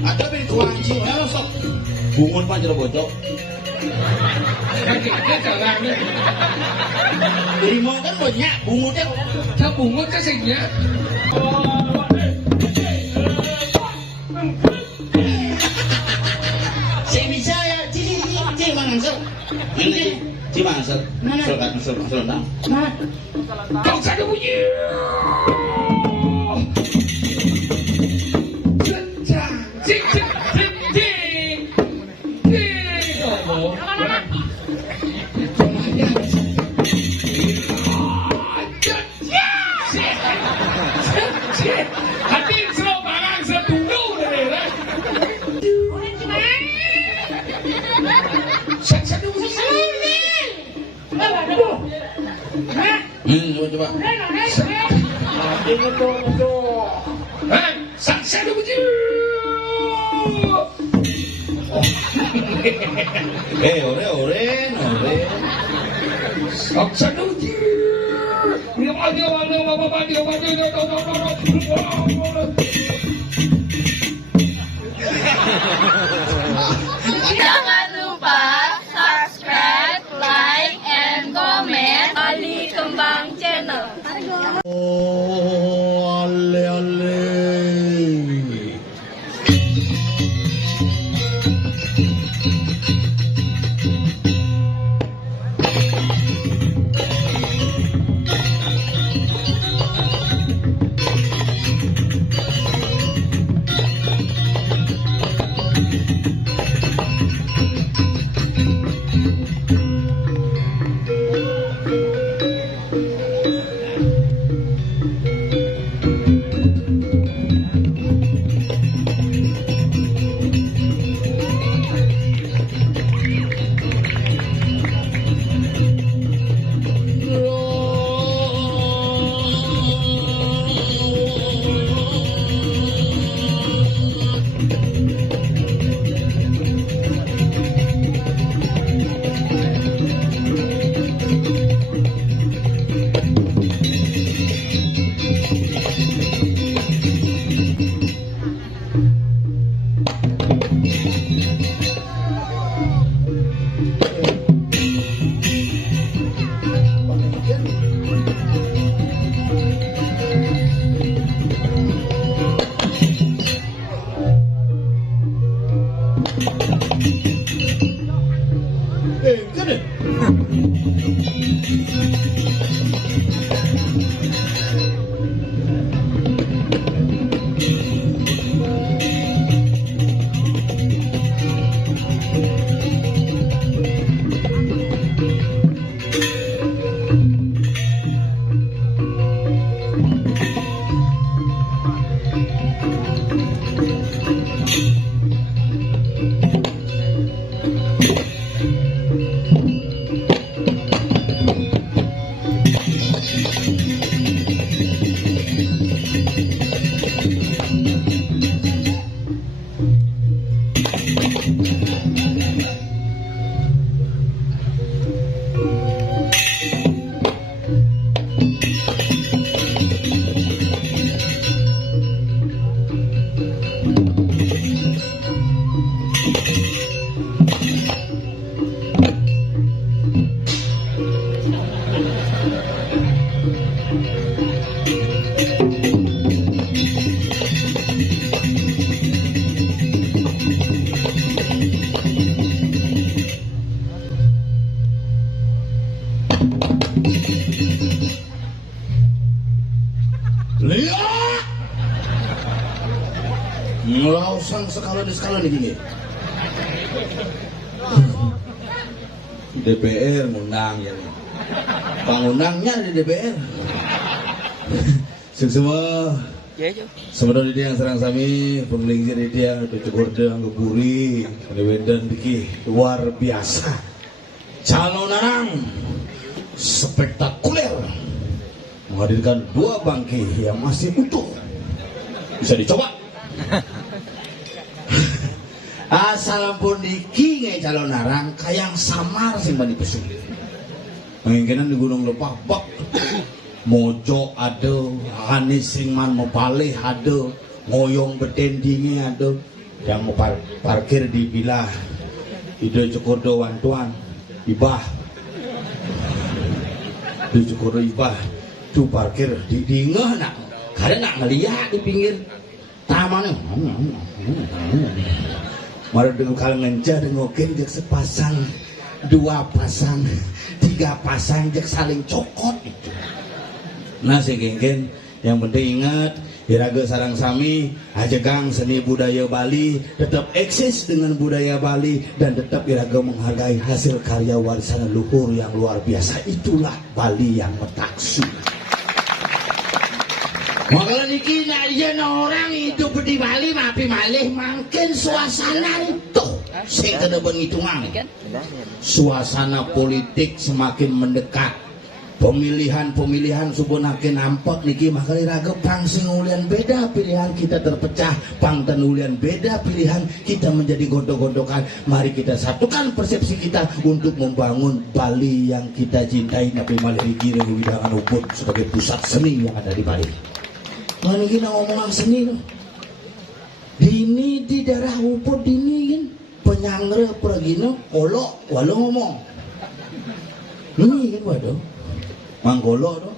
Ada beli tuang cium, sok bungun panjang bocok. Limau kan banyak, bungunnya tak bungut kasihnya. Saya bisa ya, cici mangsa. Cici mangsa. Selatan. Kau sada bunyi. Coba. Saksana bunyi. Ore. Saksana bunyi. Jangan lupa subscribe, like, and comment Ali Kembang Channel. Oh, ale. Lihat, ngelausan sekali gini. DPR ngundang ya, pangundangnya di DPR. Semua sebenarnya dia yang serang sami, penglingir dia, cukur dia ngeburi, wedan biki luar biasa. Calon orang spektakuler, menghadirkan 2 bangkai yang masih utuh, bisa dicoba. Asal pun diki ngai calon narang kayang samar sing bani pesulit. Mungkinan di Gunung Lepah bak mojo ada, hanis singman mepalih ada, ngoyong bedendingi ada, yang mau parkir di bilah ide Cukurdo wantuan ibah di Cukurdo ibah tu parkir di dingah nak karena nak ngeliat di pinggir taman mara dengan kal ngenjar ngokin jek sepasang dua pasang tiga pasang jek saling cokot itu. Nah si genggen yang penting ingat Iraga sarang sami ajegang seni budaya Bali tetap eksis dengan budaya Bali dan tetap Iraga menghargai hasil karya warisan leluhur yang luar biasa. Itulah Bali yang metaksu. Makanya niki yen orang hidup di Bali mapi malih makin suasana itu sing kena penghitungan. Suasana politik semakin mendekat. Pemilihan subunakin nampak niki makanya Iraga pangsing ulian beda pilihan kita terpecah, pangten ulian beda pilihan kita menjadi gondok-gondokan. Mari kita satukan persepsi kita untuk membangun Bali yang kita cintai. Nabi Malih Giri Widangan Ubud sebagai pusat seni yang ada di Bali. Nah ini kita ngomong seni loh. Dini di daerah Ubud dini kan penyangre pergino olok walau ngomong. Ini kan waduh. Manggolok tu,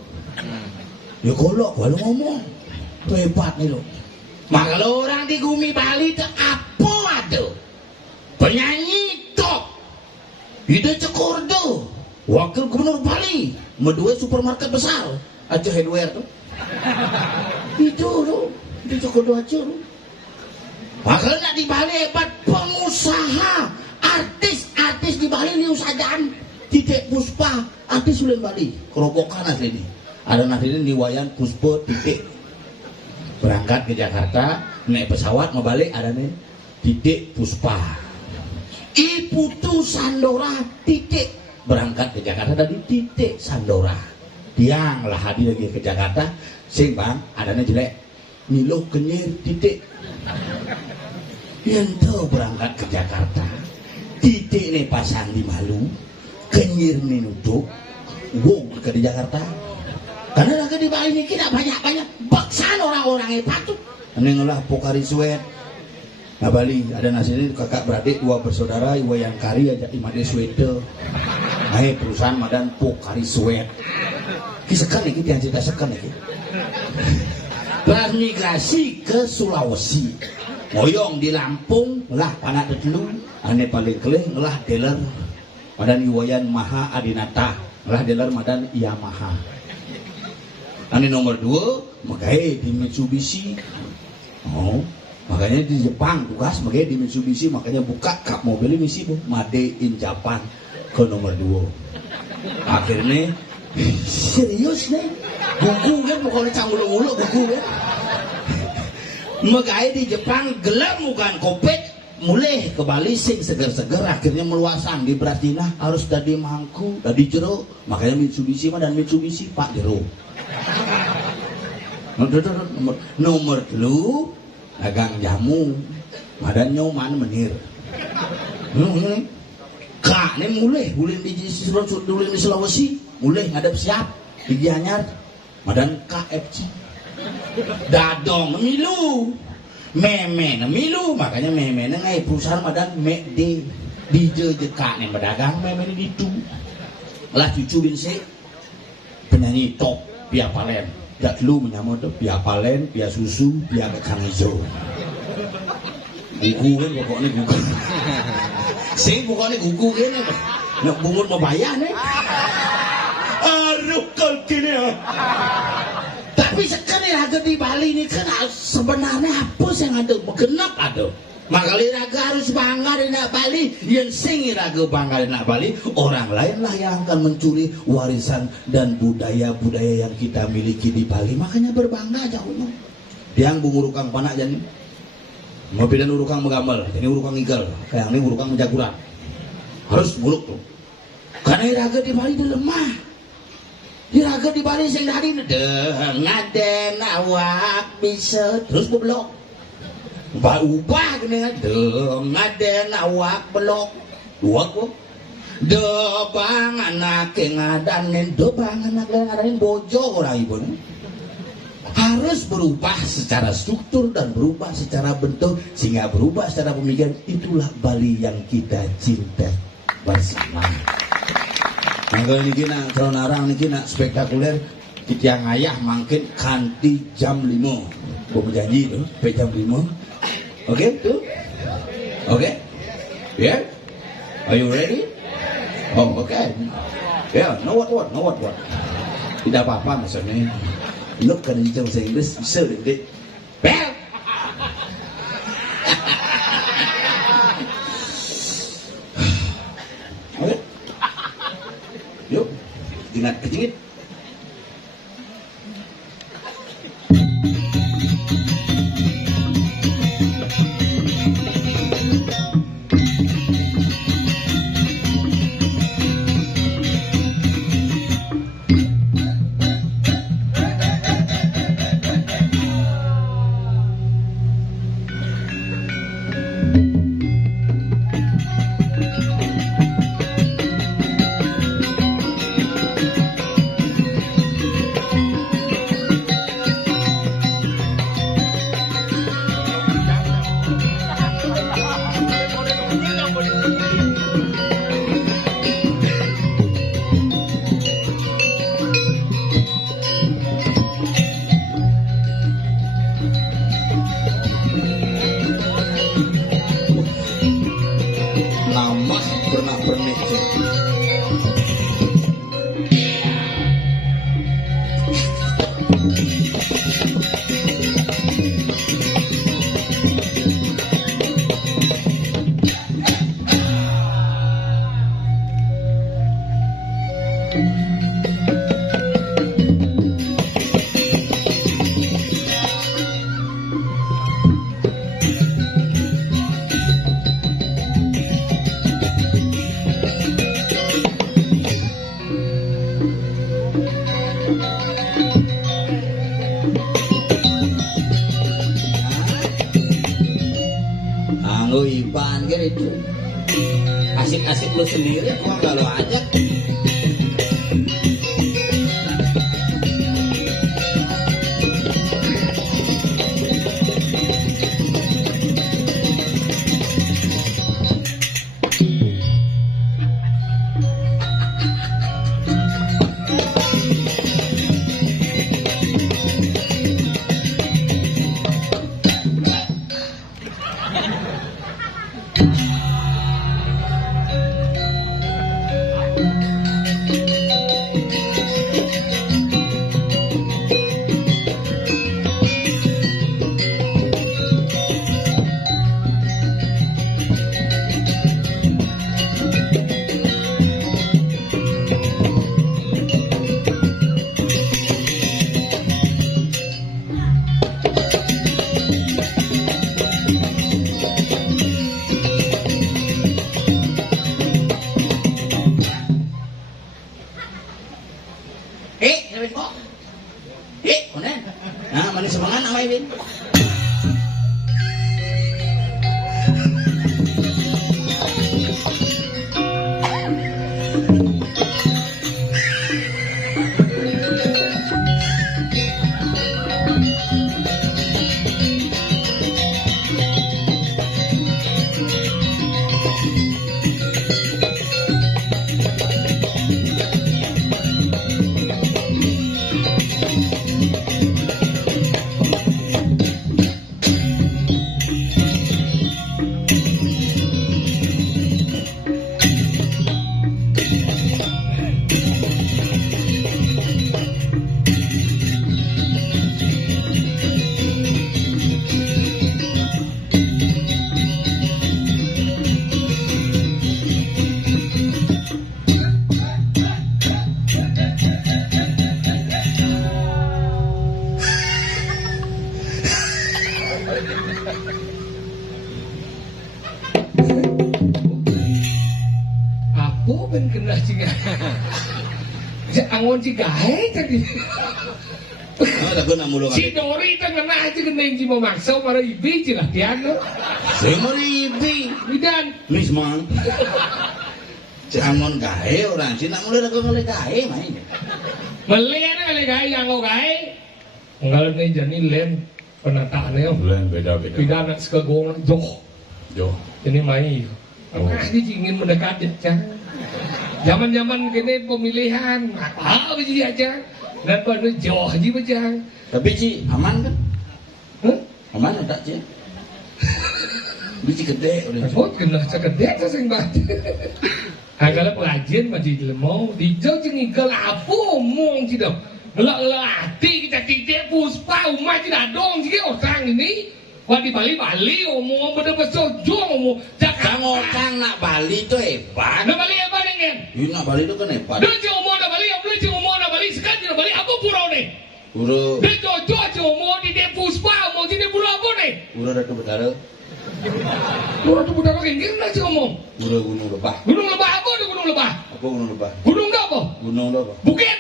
ya golok, walau ngomong, tu hebat ni lo. Maka kalau orang di Gumi Bali tu apa ada? Penyanyi top, itu Cukurdo, wakil gubernur Bali, medua supermarket besar, aja hardware tu. Itu lo, itu Cukurdo aja lo. Maka nak di Bali hebat pengusaha, artis di Bali liu sajaan. Titik Puspa, artis ulen Bali, kerobokan asli ini. Ada nasirin di wayan Puspa titik berangkat ke Jakarta, naik pesawat mau balik ada nih titik Puspa. Iputu Sandora titik berangkat ke Jakarta dari titik Sandora. Tiang lah hadir lagi ke Jakarta, sing bang ada nih jelek, Milo Kenyir titik. Yang berangkat ke Jakarta, titik nih pasang di Malu. Kenyir minuduk, wow ke di Jakarta. Karena lagi di Bali ini kita banyak baksan orang-orang hebat tuh. Ini ngolah Pokari Suet. Nah Bali ada nasi ini kakak beradik dua bersaudara, iwa yang kari aja imade Suete. Nah perusahaan madan Pokari Suet. Kisekan nih kita yang cerita sekan nih. Transmigrasi ke Sulawesi. Ngoyong di Lampung, lah panak dulu. Ane paling kelih lah dealer. Madan Iwayan Maha Adinata lah dealer madan Yamaha. Ini nomor 2 makanya di Mitsubishi. Oh, makanya di Jepang tugas makanya di Mitsubishi makanya buka kap mobil ini sih Made in Japan ke nomor 2. Akhirnya serius nih buku kan pokoknya canggul-ulu buku kan. Makanya di Jepang gelap bukan kopet mulai ke Bali sing seger-seger akhirnya meluasan di Bratina harus tadi mangku tadi jero makanya Mitsubishi mah dan Mitsubishi Pak jero. Nomor 2 dagang jamu madan nyoman menir. Kak ini mulai di Sulawesi mulai ngadep siap di Gianyar madan KFC dadong milu meme milu makanya meme ngai perusahaan madan mekde di jejeka nih pedagang meme ini itu lah cucu binse penyanyi top Pia Palen gak dulu menyamot tuh Pia Palen Pia Susu Pia Kacang Hijau gugu kan pokoknya gugu sing pokoknya gugu kan nak bungut mau bayar nih aduh kalau gini tapi sekarang raga di Bali ini kan sebenarnya apa yang ada genap ada makanya raga harus bangga di Bali yang sing raga bangga di Bali orang lainlah yang akan mencuri warisan dan budaya-budaya yang kita miliki di Bali makanya berbangga jauh yang bungurukang panak jadi mobil dan urukang megamel ini urukang igal kayak ini urukang menjaguran harus buruk tuh karena raga di Bali dia lemah. Diraga di Bali sing dari ngaden awak bisa terus beblok. Ubah gini ngaden awak belok. Dua kok. Dobang anak ngadanin, dobang anak ngadanin bojo orang ibu. Harus berubah secara struktur dan berubah secara bentuk sehingga berubah secara pemikiran. Itulah Bali yang kita cinta bersama. Nah kalau ini kena kalau narang ini kena spektakuler kita yang ayah makin kanti jam 5. Gua berjanji tuh sampai jam 5. Oke tuh. Oke. Yeah. Are you ready? Oh okay. Yeah. No what. Tidak apa-apa maksudnya. Lúc cần trong giấy nó sơ định định Bell. Oke. Yuk, ingat kecil. Lu Ipan kan itu asik-asik lu sendiri kok nggak lo ajak. Semangat awake Win. Aku ben kena ciga. Angon cigahe tadi. Si Dori itu kena aja kena yang cuma maksa para ibi cilah piano. Saya mau ibi. Bidan. Nisman. Jangan gawe orang Cina mulai aku mulai gawe main. Melihat kali gawe yang kau gawe. Kalau ni jadi lem penataannya. Bulan beda-beda. Tidak nak sekegong joh. Jo. Ini main. Apa dia ingin mendekat aja. Zaman-zaman kini pemilihan apa aja aja. Dan pada joh aja aja. Tapi Ci aman kan? Hah? Aman tak Ci? Biji gede udah. Oh, kena sekedek saya sing bat. Kalau pengajian masih lemau, dijauh jengikal apa omong tidak. Gelak-gelak hati kita tidak puspa umat tidak dong jika orang ini. Wah di Bali omong bener-bener jong omong. Kamu orang nak Bali itu hebat. Nak Bali apa nih kan? Ini nak Bali itu kan hebat. Dia jong omong nak Bali, apa jong omong nak Bali sekarang nak Bali apa pura nih? Uru. Dia jong omong di dia puspa omong di dia pura apa nih? Uru ada betara. Pura tu budaya kengkeng nak jong omong. Uru Gunung Lebah. Gunung Lebah apa tu Gunung Lebah? Apa Gunung Lebah? Gunung apa? Gunung apa? Bukit.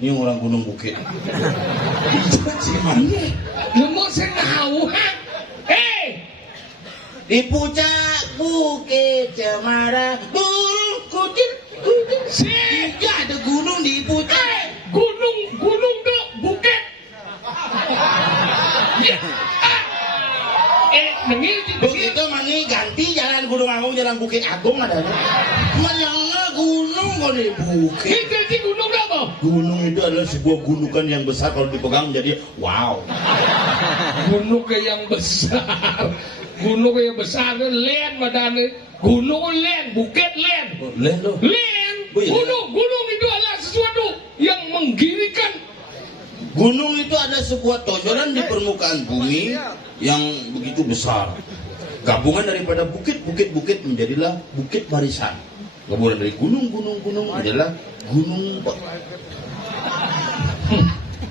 Ini orang Gunung Bukit. Itu Ci mana? Lemau senau ha? Di puncak Bukit Cemara, burung kucing. Si Tidak ada gunung di puncak. gunung tu bukit. Ya. Nengil Begitu mani ganti jalan Gunung Agung, jalan Bukit Agung ada. Mana gunung kok di Bukit? Kita di gunung apa? Gunung itu adalah sebuah gunungan yang besar kalau dipegang menjadi wow. Gunung yang besar. Gunung yang besar tu len badannya. Gunung len, bukit len. Len loh. Len. Gunung itu adalah sesuatu yang menggirikan. Gunung itu ada sebuah tonjolan di permukaan bumi yang begitu besar. Gabungan daripada bukit menjadilah Bukit Barisan. Gabungan dari gunung adalah gunung.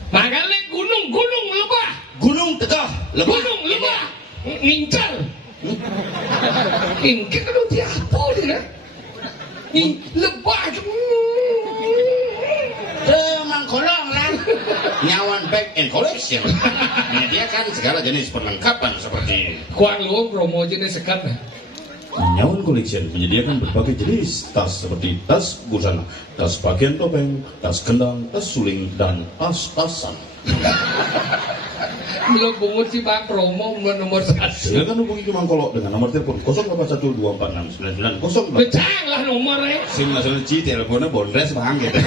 Makanya gunung lebah. Gunung Tegah, Lebah. Gunung lebah. Ngincar. Ingkit kan dia apa dia? Lebah. Teman kolong lah. Nyawan Bag and Collection menyediakan segala jenis perlengkapan seperti Kuang lu promo jenis sekat. Nyawan Collection menyediakan berbagai jenis tas seperti tas busana, tas bagian topeng, tas kendang, tas suling, dan tas-tasan. Belum bungut sih bang promo nomor 1. Silakan hubungi Mang Kolok dengan nomor telepon 0812469900. Becang lah nomornya. SIM nasional Ci teleponnya bondres bang gitu.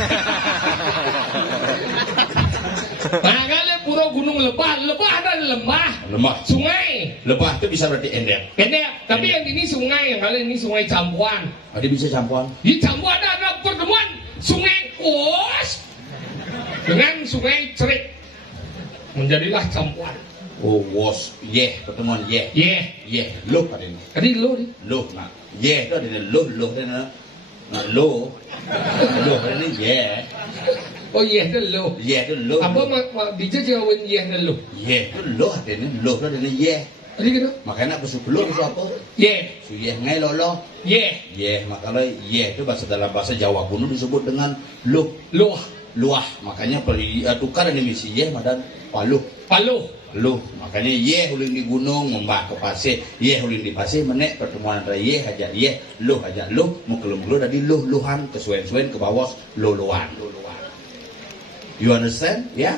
Makanya pura gunung lebah ada lembah. Lemah. Sungai. Lebah itu bisa berarti endek. Pendek. Tapi yang ini sungai, yang kali ini sungai Campuan. Ada bisa campuran. Di Campuan ada pertemuan sungai Kos dengan sungai Cerik. Menjadilah Campuan. Oh, was, pertemuan loh ada ini. Tadi lo nih. Loh, nah, itu ada loh ada loh ada ini Oh itu lo. itu loh. Apa bisa jawabin itu lo? Itu loh ada ini Tadi gitu. Makanya aku suka loh itu apa? Su ngai lolo. Makanya itu dalam bahasa Jawa kuno disebut dengan loh. Luah, makanya tukar ini misi madan paluh. Luh, makanya ulin di gunung membah ke pasir, ulin di pasir menek pertemuan antara hajak luh mau kelum dari luhan ke suen ke bawah luan. You understand? Ya.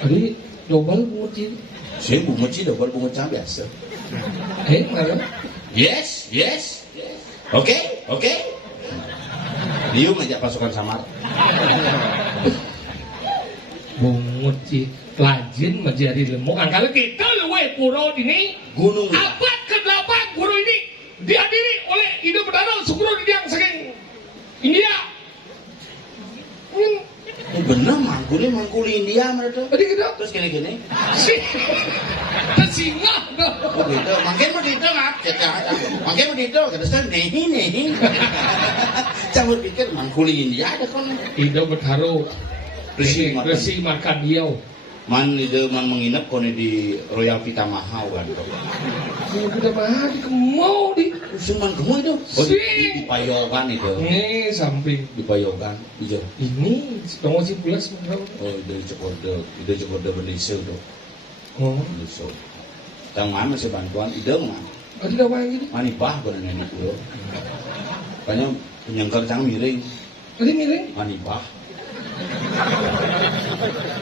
Tadi double bungut sih. Saya bungut sih double bungut cang biasa. Mana? Yes. Oke. Dia ngajak pasukan samar. Bungut sih. Lajin menjadi lemuk. Kalau kita luwe pura ini Gunung abad ke-8 pura ini dihadiri oleh Indo Bedana Sukro yang saking India. Bener mangkuli India mereka. Tadi kita Terus gini. singa. Begitu, makin begitu kata saya nih. Campur pikir mangkuli India ada kan. Indo Bedana Resi makan diau. Man menginap kone di Royal Vita Mahau kan. Kita mahal di kemau di. Cuman kamu itu. Di Payogan itu. Ini samping. Di Payogan. Iya. Ini tunggu si pulas. Oh, dari Cokorda Bendesa itu. Oh. Bendesa. Tang mana sih bantuan ide mah? Ada apa yang gini? Mani bah kone nenek dulu. Makanya penyengker cang miring. Tadi miring. Manibah.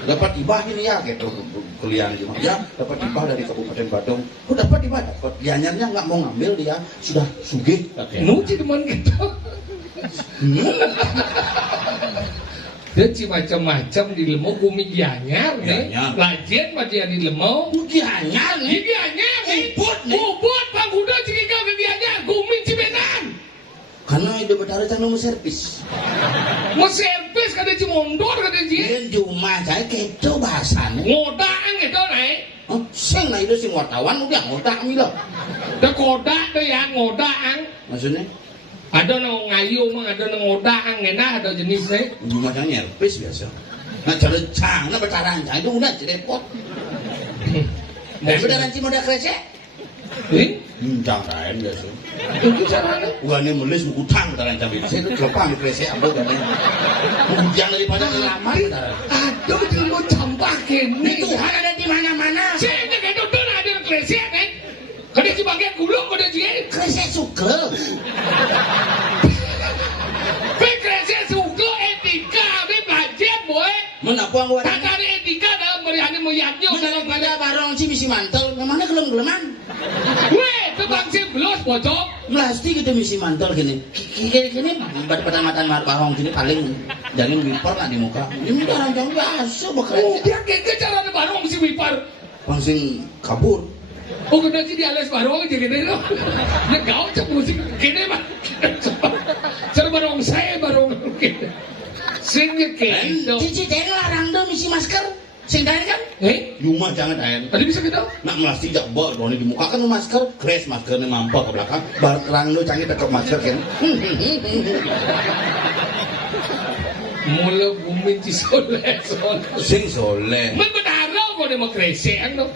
Dapat ibah ini ya gitu kuliah di ya dapat ibah dari Kabupaten Badung. Oh dapat ibah dapat. Gianyarnya nggak mau ngambil dia sudah sugih. Nuci teman gitu. Dia macam-macam di lemau bumi gianyar nih. Lajen macam di lemau. Gianyar nih. Gianyar nih. Ubud Pangkuda cikikau ke gianyar. Gumi cibenan. Karena itu betara cang mau servis. Mau servis kada cimondor kada ji. Yen cuma saya kedo bahasanya. Ngodaan gitu naik. Oh, sing nah itu sing wartawan udah ngodak milo. Da kodak tuh ya ngodaan. Maksudnya? Ada nang ngayu mah ada nang ngodaan enak ada jenisnya. Cuma cang nyervis biasa. Nah cara cang nah betara cang itu udah repot. Betara cing udah kresek. Cang lain biasa. Itu caranya. Bukannya melis utang betara cang itu. Saya itu kelopang kresek apa kan? Ujian daripada lama betara. Aduh dia mau campak ini. Itu ada di mana-mana. Saya kayak itu ada kresek kan. Kada ci bagian gulung kada ci. Kresek suka. Kresek suka etika be belajar boy. Menapa gua Tak ada etika dalam berihani moyangnya. daripada barong si misi mantel, mana gelem-geleman? Weh, tebang si belos bocok. Pasti gitu misi mantel gini. Gini pada matan barong gini paling jangan wipar lah di muka. Ini barang jauh biasa bakal. Dia kayak caranya barong mesti wipar. Langsung kabur. Oh, kena sih di alas barong aja gini loh. Dia gaul cak musik gini mah. Cara barong saya barong gini. Singnya kayak Cici jangan larang dong misi masker. Sing daen kan? Cuma jangan daen. Tadi bisa kita? Nak mesti jak bol di muka kan masker, kres maskernya mampok ke belakang. Barang lu canggih tekok masker kan. Mula bumi ci soleh. Sing soleh. Men bedaro kok dia mau kresek no.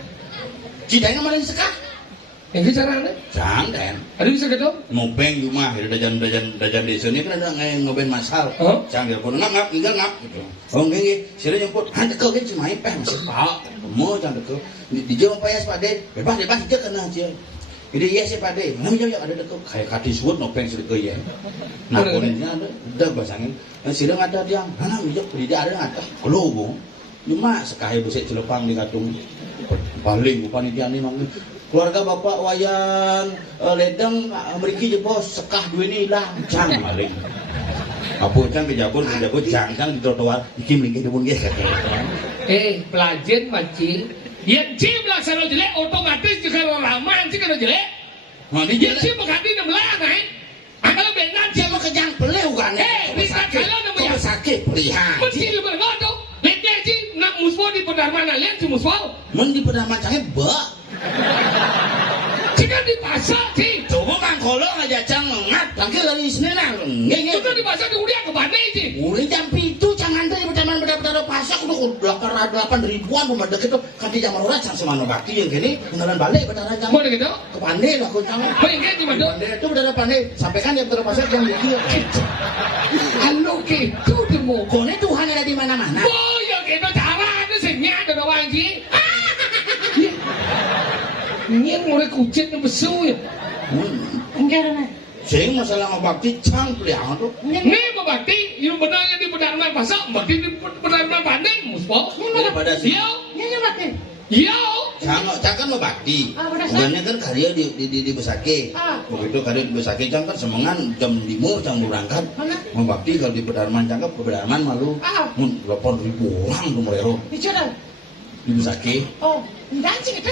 Cidain kemarin sekah. Yang caranya? Jangan daen. Tadi bisa kita? Ngobeng rumah, dajan desa ini kan ada ngoben masal. Jangan telepon ngap ngap gitu. Oh nggih, sira nyemput, han teko ge cuma peh masih pak. Mau jangan teko. Di jawa payas pade, bebas aja kena aja. Jadi iya sih pade, mau ya ada teko kayak kati suwut nopeng sira ke ya. Nah, konenya ada, udah basangin. Sira ngada diang, hana mijok di ada ngada. Kelobo. Cuma sekali besek celepang di katung. Paling panitia ini manggil keluarga bapak wayan ledeng mriki je bos sekah duwe ni ilang jang maling apa cang kejabur jang di trotoar iki mriki dipun nggih pelajen maci yang ci melaksana jelek otomatis juga raman ci kana jelek nah di yang ci bekati 16 naik kalau benar siapa kejang peleu kan bisa kalau namanya sakit lihat mesti lu bergodo lede ci nak muswo di pedarmana lihat ci muswo men di pedarman cange bak jika di pasar sih coba mangkolo aja cang ngat tangkil dari Senin nggih itu di pasar di udah ke Bandai sih udah jam 7 cang antri bedaman pasar udah 8 ribuan pemadek itu kan di jam ora cang semana bakti yang gini beneran balik bedaran cang mau gitu ke Pandai lah kau cang pengen di mana Pandai itu bedaran Pandai sampaikan ya bedaran pasar jam 2 halo gitu demo kone Tuhan ada di mana-mana oh ya gitu cara itu senyap ada orang sih Nyen mulai kucing yang besu ya. Enggak ada. Sing masalah ngabakti cang peliang tuh. Nih babakti, yang benarnya di Pedarman Pasar, bakti di Pedarman Bandeng, muspo. Daripada sih. Iya bakti. Iya. Cang kan ngabakti. Kemudiannya kan karya di Besake. Begitu karya di Besake cang kan semengan jam 5 cang berangkat. Ngabakti kalau di Pedarman cang ke Pedarman malu. 8.000 orang tuh mulai. Di Besake. Oh, enggak sih kita.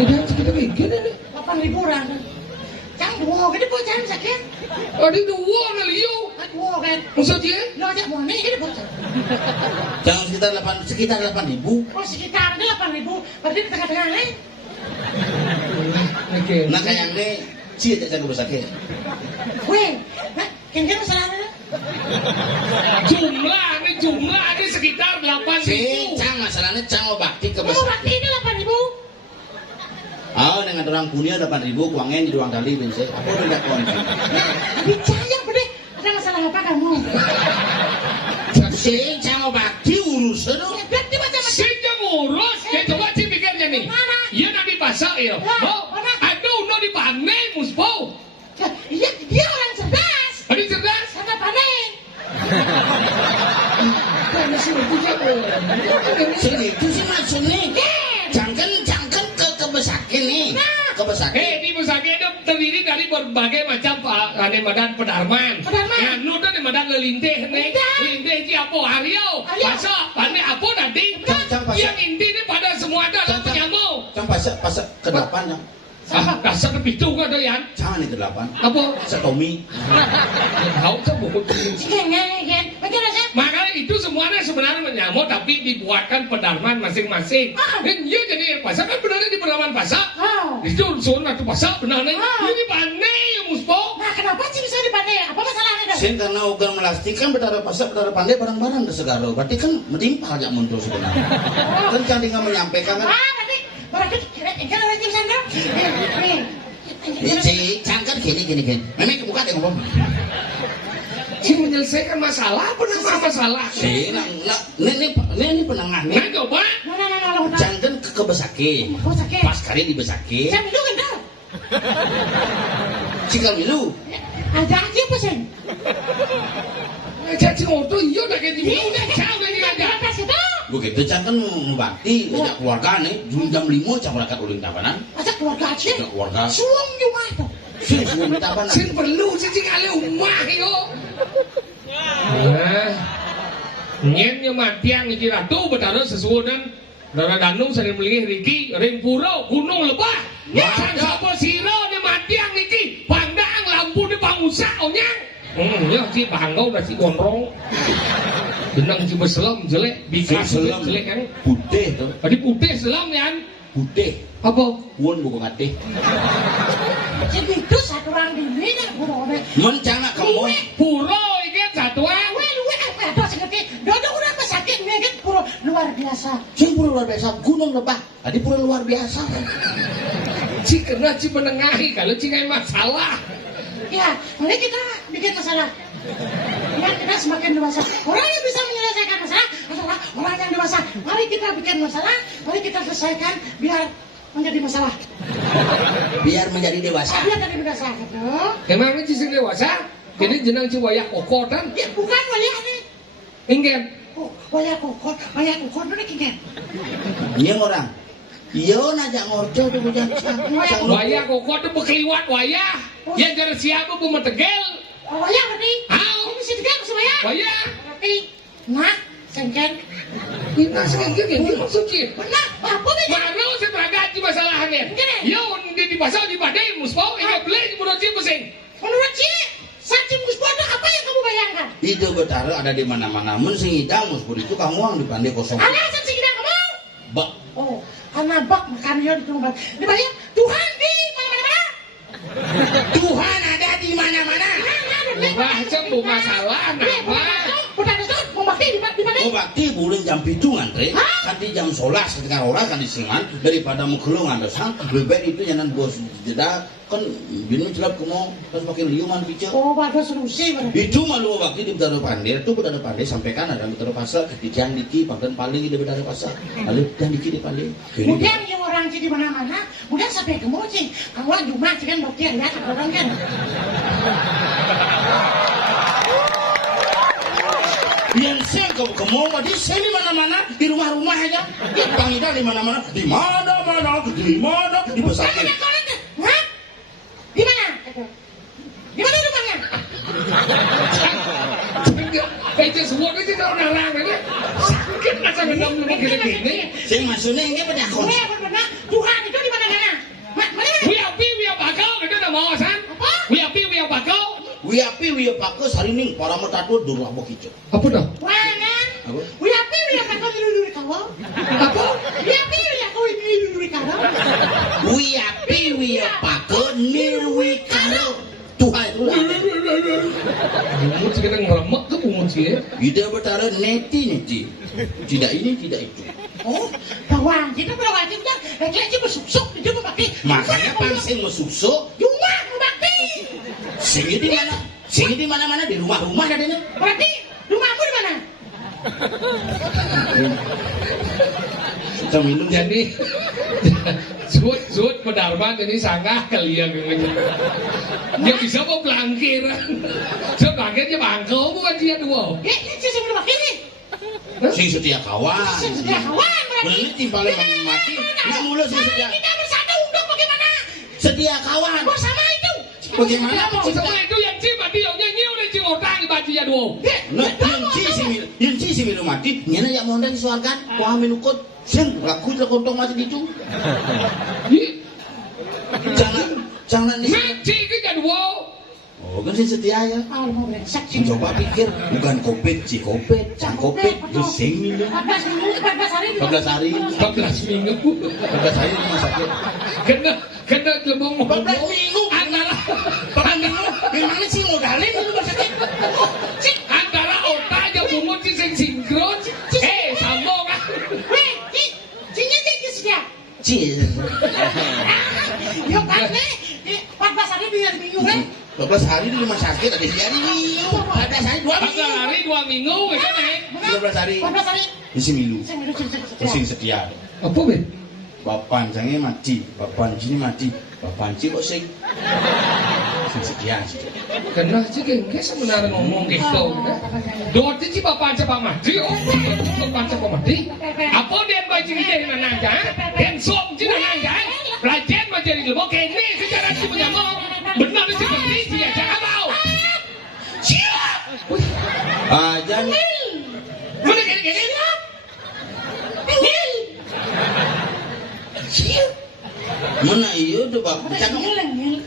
Udah kita bikin ini 8.000 orang. Jangan dua, kita buat jangan sakit. Ada dua na liu. Dua kan. Maksud dia? Lo ajak mau nih, kita buat. Jangan sekitar 8.000. Oh sekitar 8.000, berarti di tengah-tengah nih. Oke. Nah kayak ini sih aja jago Besake. Weh, nah, kira masalahnya. Jumlah ini sekitar 8.000. Sing cang masalahnya cang ngabakti ke Oh, Besake. berarti ini 8.000. Ah, dengan orang punya 8.000 uangnya di ruang kali bensin. Aku udah konti. Tapi sayang bedeh, ada masalah apa kamu? Sing cang bakti urusan dong. Ya, berarti macam Sing ngurus, ya coba sih pikirnya nih. Mana? Iya nanti pasar ya. Oh, aduh, no di Bandeng, muspo. Iya, dia Kan itu siapa? Sing itu sih maksudnya. Jangan ke Besakin nih. Ke Besakin. Di Besakin itu terdiri dari berbagai macam medan pedarman. Ya, nu tuh medan lelinteh nih. Linteh si apa? Hario. Masa pandai apa nanti? Yang inti ini pada semua ada penyamuk. Cang pasak ke-8 yang. Dasar kepitu kan doyan. Jangan nih ke-8. Apa? Setomi. Tahu kan buku. Kan? Makanya itu semuanya sebenarnya menyamuk tapi dibuatkan pedarman masing-masing. Dan iya jadi pasak kan benarnya di pedarman pasak. Itu suruh itu pasak benarnya. Ini pandai ya Muspo. Nah, kenapa sih bisa dipandai? Apa masalahnya dong? Sen karena ugal melastik kan bedara pasak bedara pandai barang-barang segaro. Berarti kan menimpal aja muncul sebenarnya. Kan cantik nggak menyampaikan kan. Berarti kan orang tim sandra. Si cangkat gini. Memang kebuka deh ngomong. Si menyelesaikan masalah, penengah masalah. Si, ini penengah nih. Nah, coba. Jangan ke Besakin. Pas kali di Besakin. Saya minum kan dah. Cikal milu. Ada aja pesen. Jadi ngoto iya udah kayak gini. Udah jauh dari aja. Atas itu. Begitu jangan membakti ajak keluarga nih. Jam 5 cang berangkat uling tabanan. Ajak keluarga aja. Ajak keluarga. Suang juga tuh. Suang di tabanan. Sin perlu sih kali umah yo. Nyen yang matiang iki ratu betara sesuunan Dara Danung sering melingih Riki Ring Puro Gunung Lebah San Sapa Siro di matiang iki Pandang lampu di pangusak onyang ya si bangau udah si gondrong benang si beselam jelek bikas jelek kan putih tuh. tadi putih selam ya Putih. apa? Won buku ngatih. Jadi itu satu orang di mana puro. Mencana kamu. Puro iki satu Luwe apa tuh seperti dodo udah pesakit megat puro luar biasa. Sing pura luar biasa Gunung Lebah. Tadi pura luar biasa. Si kena si menengahi kalau si ngai masalah. Ya, mari kita bikin masalah. Biar kita semakin dewasa. Orang yang bisa menyelesaikan masalah adalah orang yang dewasa. Mari kita bikin masalah, mari kita selesaikan biar menjadi masalah. Biar menjadi dewasa. Biar menjadi dewasa, gitu. Emangnya si dewasa? Jadi jenang si wayak kokot kan? Ya bukan wayah nih. Ingin. Oh, wayah kokot dulu kingen. Iya orang. Iya najak ngorjo tuh bujang. Wayak kokot itu bekeliwat wayah. Yang dari siapa pun metegel. Oh, wayah berarti? Hau. Ini mesti tegak masih wayah. Wayah. Berarti, nah, sengken. Ini sengken yang dimaksudnya. Benar, apa nih? Baru saya beragaji masalahnya. Ya, di pasal di badai muspau, ingat beli menurut si pusing. Menurut Cik, Saci Musbodo apa yang kamu bayangkan? Itu betara ada di mana-mana. Men sing hidang Musbud itu kamu ang di pandai kosong. Alasan sih kita kamu? Bak. Oh, karena bak makan dia di tempat. Dibayang Tuhan di mana-mana. Tuhan ada di mana-mana. Wah, sembuh masalah nama. Bukan itu, mau bakti di mana? Oh bakti bulan jam 7 ngantri. Kan di jam 11 ketika orang kan disingan daripada menggelung andasang lebih baik itu jangan bos jeda kan bini celap kumo terus pakai liuman bicara. Oh, bagus solusi. Itu malu bakti di Betara Pandai itu Betara Pandai sampaikan ada Betara Pasar di Tiang Diki Pakan Paling di Betara Pasar lalu Tiang Diki di Paling. Kemudian yang orang di mana-mana, kemudian sampai ke Moci. Kalau Jumat kan bakti ada orang kan. Yang saya ke mau di sini mana-mana di rumah-rumah aja. Yang pangida di mana-mana di mana di Besakin. Hah? Di mana? Di mana rumahnya? Kayak semua itu orang-orang ini sakit rasa ngedam gini-gini. Saya maksudnya ini pada kon. Benar, Tuhan itu di mana-mana. Mana? Wia bakal kita udah mau san. Wia bakal. Wia pakus hari ini para metatu durlah begitu. Apa dah? Wangan. Apa? Wia pakau dulu kamu. Apa? Wia kau dulu kamu. Wia pakus nirwi karo. Tuhan itu lah. Umur sekarang ngeremek ke umur sih. Ida Betara neti. Tidak ini tidak itu. Oh, bawang kita berawajib kan. Lagi bersuk-suk itu membakti. Makanya pansing mesuksuk. Rumah membakti. Sini di mana? Sini di mana-mana di rumah-rumah adanya. Berarti rumahmu di mana? Kita minum Jadi sud pedarman ini sangat kalian dia bisa mau pelangkiran. Sebagainya bangkau bukan dia dua. Ini sih sebelum begini. Sing setia kawan. Sing setia kawan berarti. Bener timpalnya mati. Nggak mulu sing setia. Kita bersatu dong bagaimana? Setia kawan. Bersama itu. Bagaimana? Sama itu yang ci mati yang nyanyi udah ci orang di baju ya dua. Nah, yang ci si milu mati, nyana yang mau dari suarkan, wah minukut, sen, laku terkontong masih dicu. Jangan nih. Ci ke ya dua. Oh, kan sih setia ya. Ah, mau brengsek sih. Coba pikir, bukan kopet, ci kopet, cang kopet, sing milu. 14 minggu, 14 hari. 14 hari. 14 minggu. 14 hari di rumah sakit. Kena lebong 14 minggu. antara 14 minggu. Gimana sih modalin di rumah sakit? antara otak yang bumut si sinkron. Sambung kan. Cinya dia. Ci. Yo kan nih, 14 hari biar minggu kan. 12 hari di rumah sakit, ada hari minggu. 14 hari 2 minggu. 14 hari 2 minggu kan 12 hari. 14 hari. Isi milu. Sing Sing setia. Apa be? Bapak jange mati, bapak sini mati, bapak kok sing setia sih. Kena sih kengke sebenarnya ngomong gitu. Doti sih bapak cepat mati, bapak cepat mati. Apa dia baca jadi nanaga? Dan som jadi nanaga? Pelajar menjadi ilmu kene secara si penyamong. Benar sih penting dia jangan mau. Siap. Jangan. Mana kene? Mana iya tuh bapak? Ngil.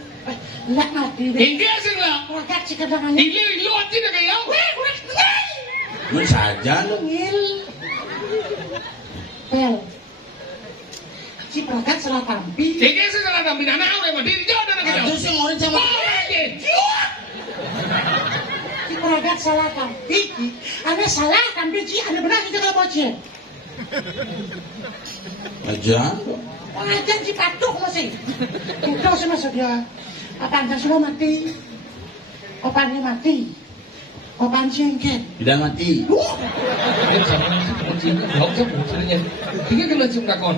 Lah mati deh. Hingga sih lah. Ragat sih kedangannya. Ilu aja dah kayak. Mana saja lo. Ngil. Pel. Si Pragat salah tampi. Hingga sih salah dalam binana orang mati di jauh dan kayak. Itu sih mau sama. Si Pragat salah tampi. Ada salah tampi si ada benar itu kalau bocil. Aja. Pengajian si patuk masih. Itu sih masuk dia. Apaan semua mati. Apaan mati. Apaan singket. Tidak mati. Dia sama nanti kunci blok saya putrinya. Tiga kena cium dakon.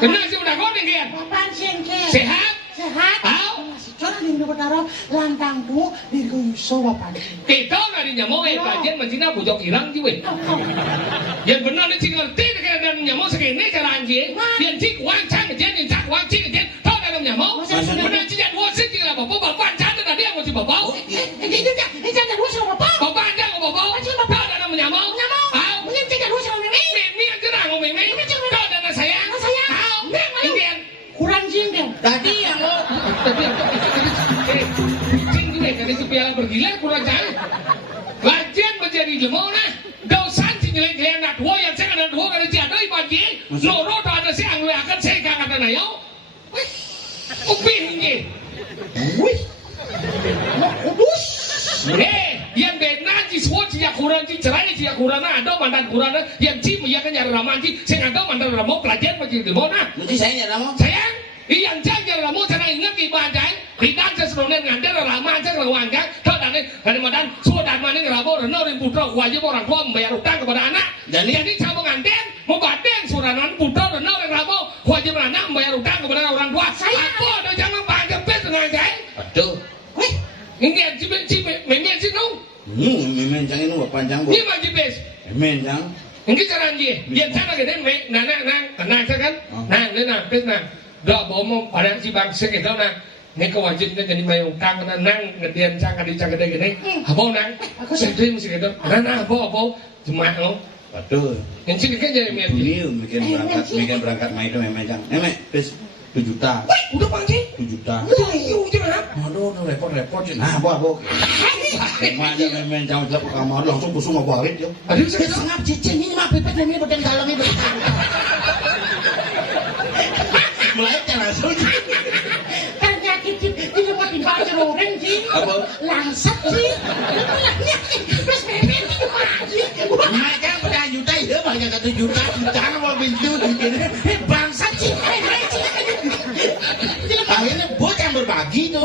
Kena cium dakon nih dia. Apaan singket. Sehat? Sehat. Au. Masih curang di Botaro lantang tu di Guso apaan. Kita dari nyamuk kajian mencina bujok hilang jiwe. Yang benar ni cing ngerti dengan dari nyamuk segini cara anjing. Yang cing wang cang kejen, yang cang wang cing kejen. Tahu dalam nyamuk? Benar cing yang dua sih cing lah bapak. Bapak cang tadi yang masih bapak. Ini jangan dua sama bapak. Bapak cang bapak. Tahu dalam nyamuk? Nyamuk. Au. Ini jangan dua sama mimi. Mimi yang cerah ngomong mimi. Tahu dalam sayang. Sayang. Au. Indian. Kurang jingkel. Tadi yang lo. Tapi cing juga dari si piala bergila kurang jauh. Lajian menjadi lemona. Dosan si nyelek anak dua yang saya anak dua kali jatuh ibadi. Loro tak ada si anglo akan saya kata nayo. Upin ini. Wih. Mau kudus. Yang benar si semua dia kurang si cerai dia kurang ada mandan kurang yang cim yang kan nyari raman si saya ada mandan ramu pelajar menjadi lemona. Nanti saya nyari kamu. Sayang. Yang jangan ramu cara ingat ibadah. Hidan seseorang ngandel ramah aja ngewanggang. Tahu dan madan sudah mana ngerabu renor putra wajib orang tua membayar utang kepada anak. Jadi kamu ngandel mau badeng suranan putra renor ngerabu wajib anak membayar utang kepada orang tua. Apa ada jangan panjang pes dengan jai. Aduh. Wih, ini memang sih nung. Memang jangan nu panjang bu. Ini wajib pes. Memang jang. Ini cara dia cara gede nang kan, nang pes nang. Dah bawa pada si bangsa kita nang. Ini kewajibnya jadi main utang nang ngedian cang kadi cang gede gede. Apa nang? Sedih mesti gitu. Nang apa cuma lo. Aduh. Yang sini kan jadi mian. Dunia bikin berangkat main itu memang jang. Pes 7 juta. Udah panggil. 7 juta. Iya, jangan. Aduh, repot. Nah, bu. Mana memang jang jam ke kamar langsung busuk mau balik yo. Aduh, saya Sengap cicing ini mah pipet ini badan kalong itu. Mulai langsung. Ternyata cicing tidak mau dibaca orang sih. Apa? Langsat sih. Terus memang itu lagi. Mereka udah juta ya banyak 1 juta mau pintu Bangsat sih. akhirnya bos yang berbagi tuh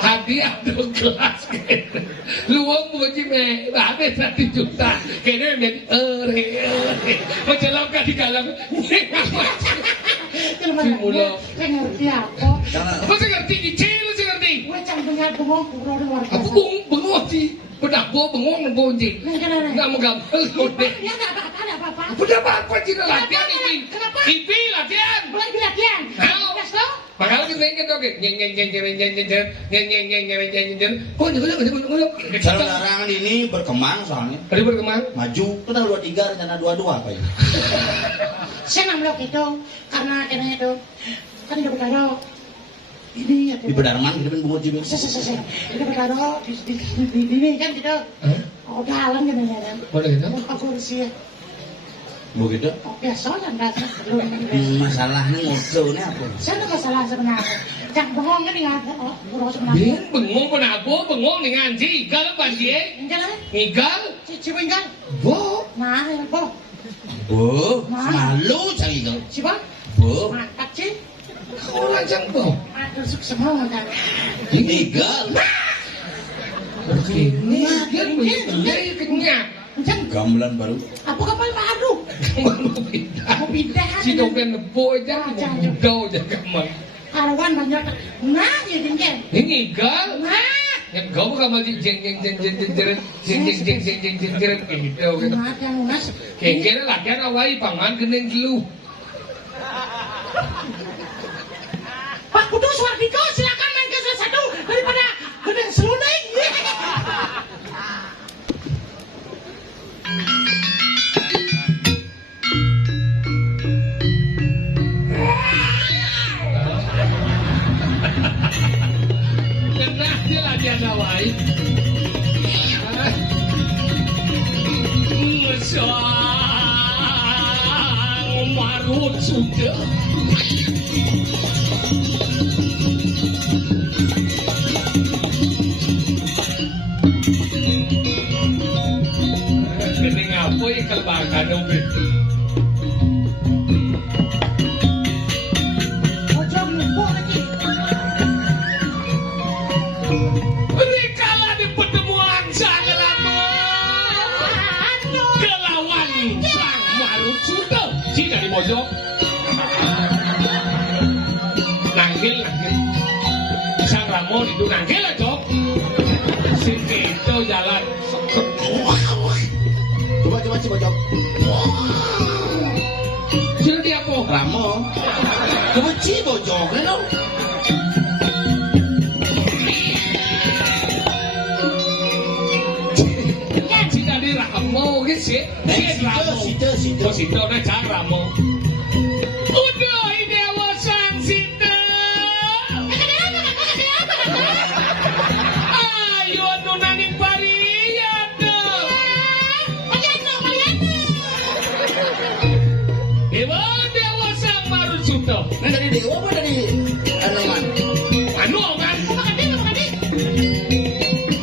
hadiah dong kelas gitu. Luang buji me, ada 1 juta. Kayaknya men menjelamkan di dalam. Saya ngerti apa. Apa sih ngerti di cil sih ngerti? Gue cang punya bengong kurang warga. Aku bengong sih. Pendapo bengong bonjing. Nggak mau gambar udah. Ya nggak apa-apa, nggak apa-apa. Udah apa Cina latihan ini? Kenapa? Ipi latihan. Boleh latihan. Halo. Gas dong. Makanya kita ingin oke. Oh jangan. Larangan ini berkembang soalnya. Tadi berkembang. Maju, kita 23 rencana 22 apa ini? Saya ngambil itu karena kayaknya itu kan udah berkado. Ini ya. Di Bedarman kita pun bunga juga. Saya. Udah berkado di ini kan gitu. Oh dalam kan ya. Boleh gitu? Aku sih. Begitu. Oh biasa kan nggak belum. Masalahnya ngobrolnya apa? Saya nggak salah sebenarnya. Jangan bohong kan nggak bohong sebenarnya. Bengong pendapo bengong dengan igal banjir. Enggak. Igal. Cibo enggak. Bo. Nah, boh. Bu, malu cari itu. Cibo. Bu, Mantap sih. Kau lajang bo. Aduh suk semua kan. ini gal. Begini dia beli kenyang. Jangan Gamelan baru. apa kapal baru. Mau pindah. Si dompet nepo aja, jauh jaga man. Karuan banyak. Nah, ya dingin. Ini igal. Nah. Yang kau bukan mau jeng gitu. Nah, yang lunas. Kira latihan awai pangan gening dulu. Pak Kudu Suardiko silakan main ke salah satu daripada gedeng seluding. Kena dia latihan awai. Sang marut sudah. Gening apa ya kelbakan oke. Ojo lupa lagi. Berikala di pertemuan sang lama Kelawan sang marut sudah. Sini di pojok. Nanggil. Sang Ramon itu nanggil aja. Sini itu jalan. Coba Jok. Sini dia apa? Ramo. Coba Bojok lo. Sini di Ramo gitu sih. Situ. Oh situ ada Cak Ramo. Udah dewa sang situ. Ayo nunaning parian dong. Dewa sang marut suto. Nah dari Dewa apa dari Anoman? Anu kan?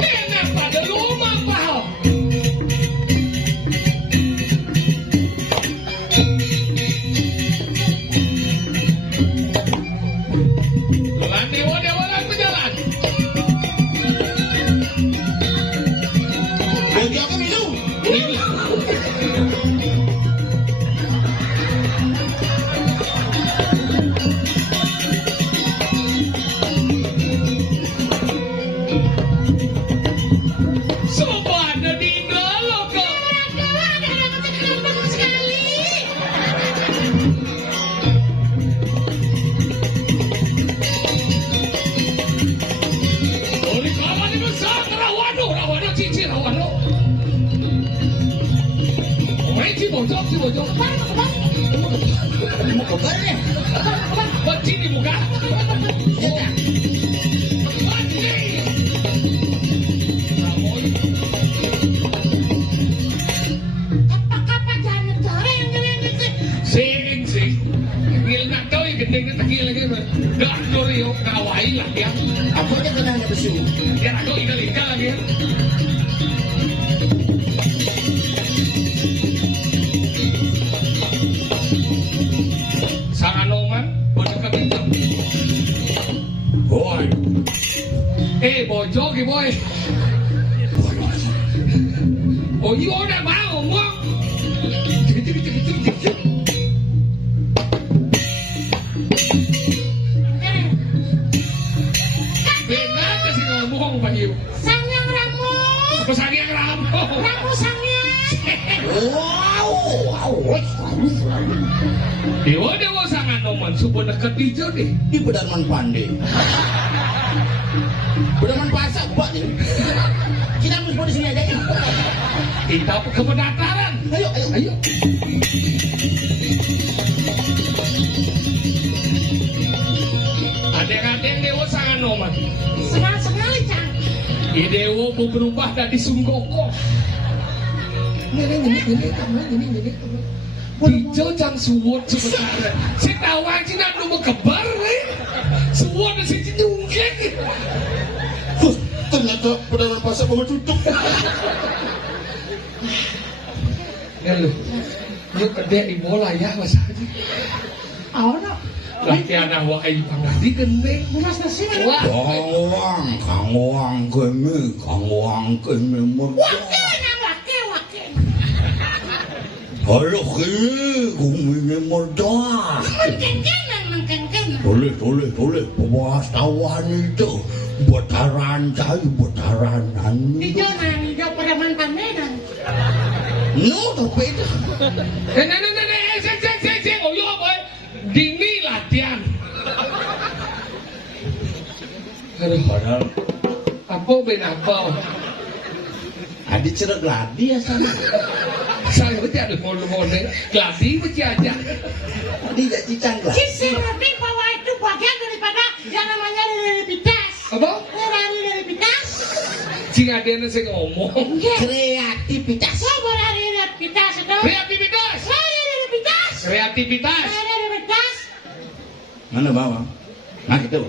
Enak pada rumah paham. Lan dewa lan berjalan. Bojok ke minum. Sobat di Galoko. Oli kawan itu besar Rawano cici Rawano. Main si bojok. Mau kebar ya? Bacin di muka. Iya. Bacin. Ramon. Kapan jangan ngecore yang gitu. Sing. Ngil nak tahu yang gendeng nak takil lagi. Gak nuri yo kawai lah ya. Apa aja kena ada besu. Dia nak tahu igal lagi ya. Sang Anoman bodoh kebintang. Boy. Bojok boy. Oh iya udah mau ngomong. Cek. Benar kasih ngomong Pak Yu. Sang yang Ramo. Apa sang Dewa sangat noman supaya dekat hijau deh. Di Pedarman Pandai. Pedarman Pasar buat je. Kita harus buat di sini aja. Kita ke pendaftaran. Ayo. Adek-adek Dewa sangat noman. Senang sekali, Cang. Di Dewa mau berubah dari Sunggoko. Ini. Hijau cang suwot sebenarnya. Si tawang si nak mau kebar nih. Suwot si nyungkek. Ternyata Pedarman Pasar mau tutup. Ya lu gede di bola ya mas aja. Awalnya, Laki anak wakai pangadi gede. Mas nasi mana? Wah, Kang Wang kene Wake. Halo gumine merda. Mengkengkenan. Boleh. Pembahasan itu betaran Hijau Pedarman Pandai. No, tapi itu. Sing, oh yo boy, dini latihan. Aduh, Padahal apa apa? ada cerah gladi ya sana. Saya betul ada mole, gladi betul aja. Tadi tidak cicang lah. Sisi ngerti bahwa itu bagian daripada yang namanya relativitas. Apa? Relativitas. Cing ada yang saya ngomong. Kreativitas. Sabar relativitas itu. Kreativitas. Kreativitas. Relativitas. Mana bawa? Nah gitu.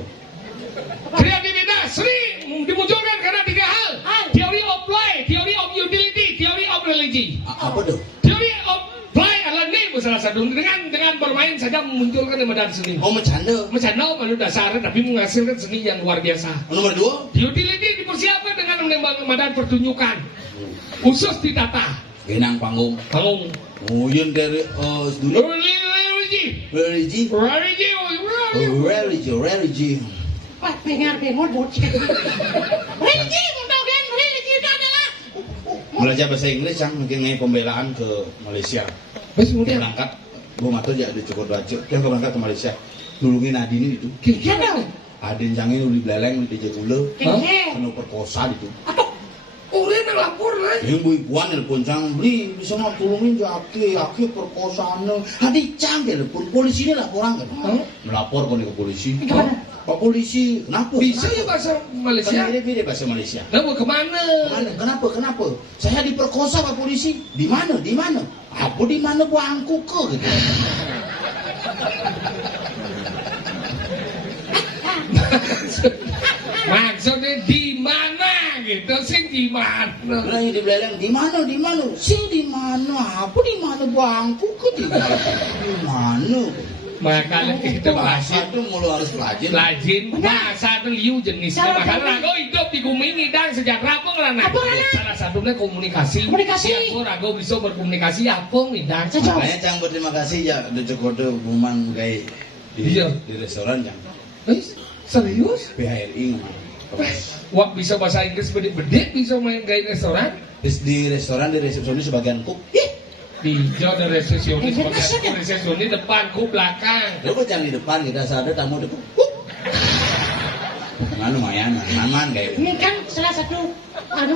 Kreativitas sering dimunculkan karena 3 hal. Theory of play, theory of utility, theory of religi. Apa tuh? Theory of play adalah ini salah satu dengan bermain saja memunculkan medan seni. Oh bercanda. Bercanda pada dasarnya tapi menghasilkan seni yang luar biasa. Nomor 2. Utility dipersiapkan dengan menembak medan pertunjukan. Khusus ditata. Genang panggung. Panggung. Oh yang dari dulu. Religi. Religi. Pak pengar bocil. Religi itu adalah Belajar bahasa Inggris yang mungkin pembelaan ke Malaysia. Bes Dia kemudian. berangkat. Gua mata dia ada cukup baca. Dia berangkat ke Malaysia. Nulungin Adin itu. Gimana? Adin jangan uli beleleng di Jekule. Kena perkosa itu. Orang yang lapor lah. Yang bu ibuan nelpon cang beli bisa mau tolongin aki perkosaan. Hadi cang telepon polisi ini laporan kan. Melapor ke polisi. Gimana? Pak polisi, kenapa? Bisa ya bahasa Malaysia. Kan dia bahasa Malaysia. Lah mau kemana? Kenapa? Saya diperkosa Pak polisi. Di mana? Apa di mana buangku ke gitu. Maksudnya di mana gitu sih di mana? Lah di beleleng di mana? Sing di mana? Apa di mana buangku ke di mana? Makanya kita bahasa itu mulu harus pelajin. Bahasa itu liu jenisnya. Makanya Rago hidup di bumi ini dan sejak Rago ngerana. Salah satunya komunikasi. Siapa Rago bisa berkomunikasi apa nih dan? Makanya cang berterima kasih ya udah cukup rumah kayak di restoran cang. Serius? PHRI. Wah bisa bahasa Inggris bedek bisa main gaya restoran? Di restoran di resepsionis sebagian cook. Di ada resepsionis bagian resepsionis depan ku belakang. Lo kok jangan di depan kita sadar tamu depan. Nah lumayan, aman kayak. Ini kan salah satu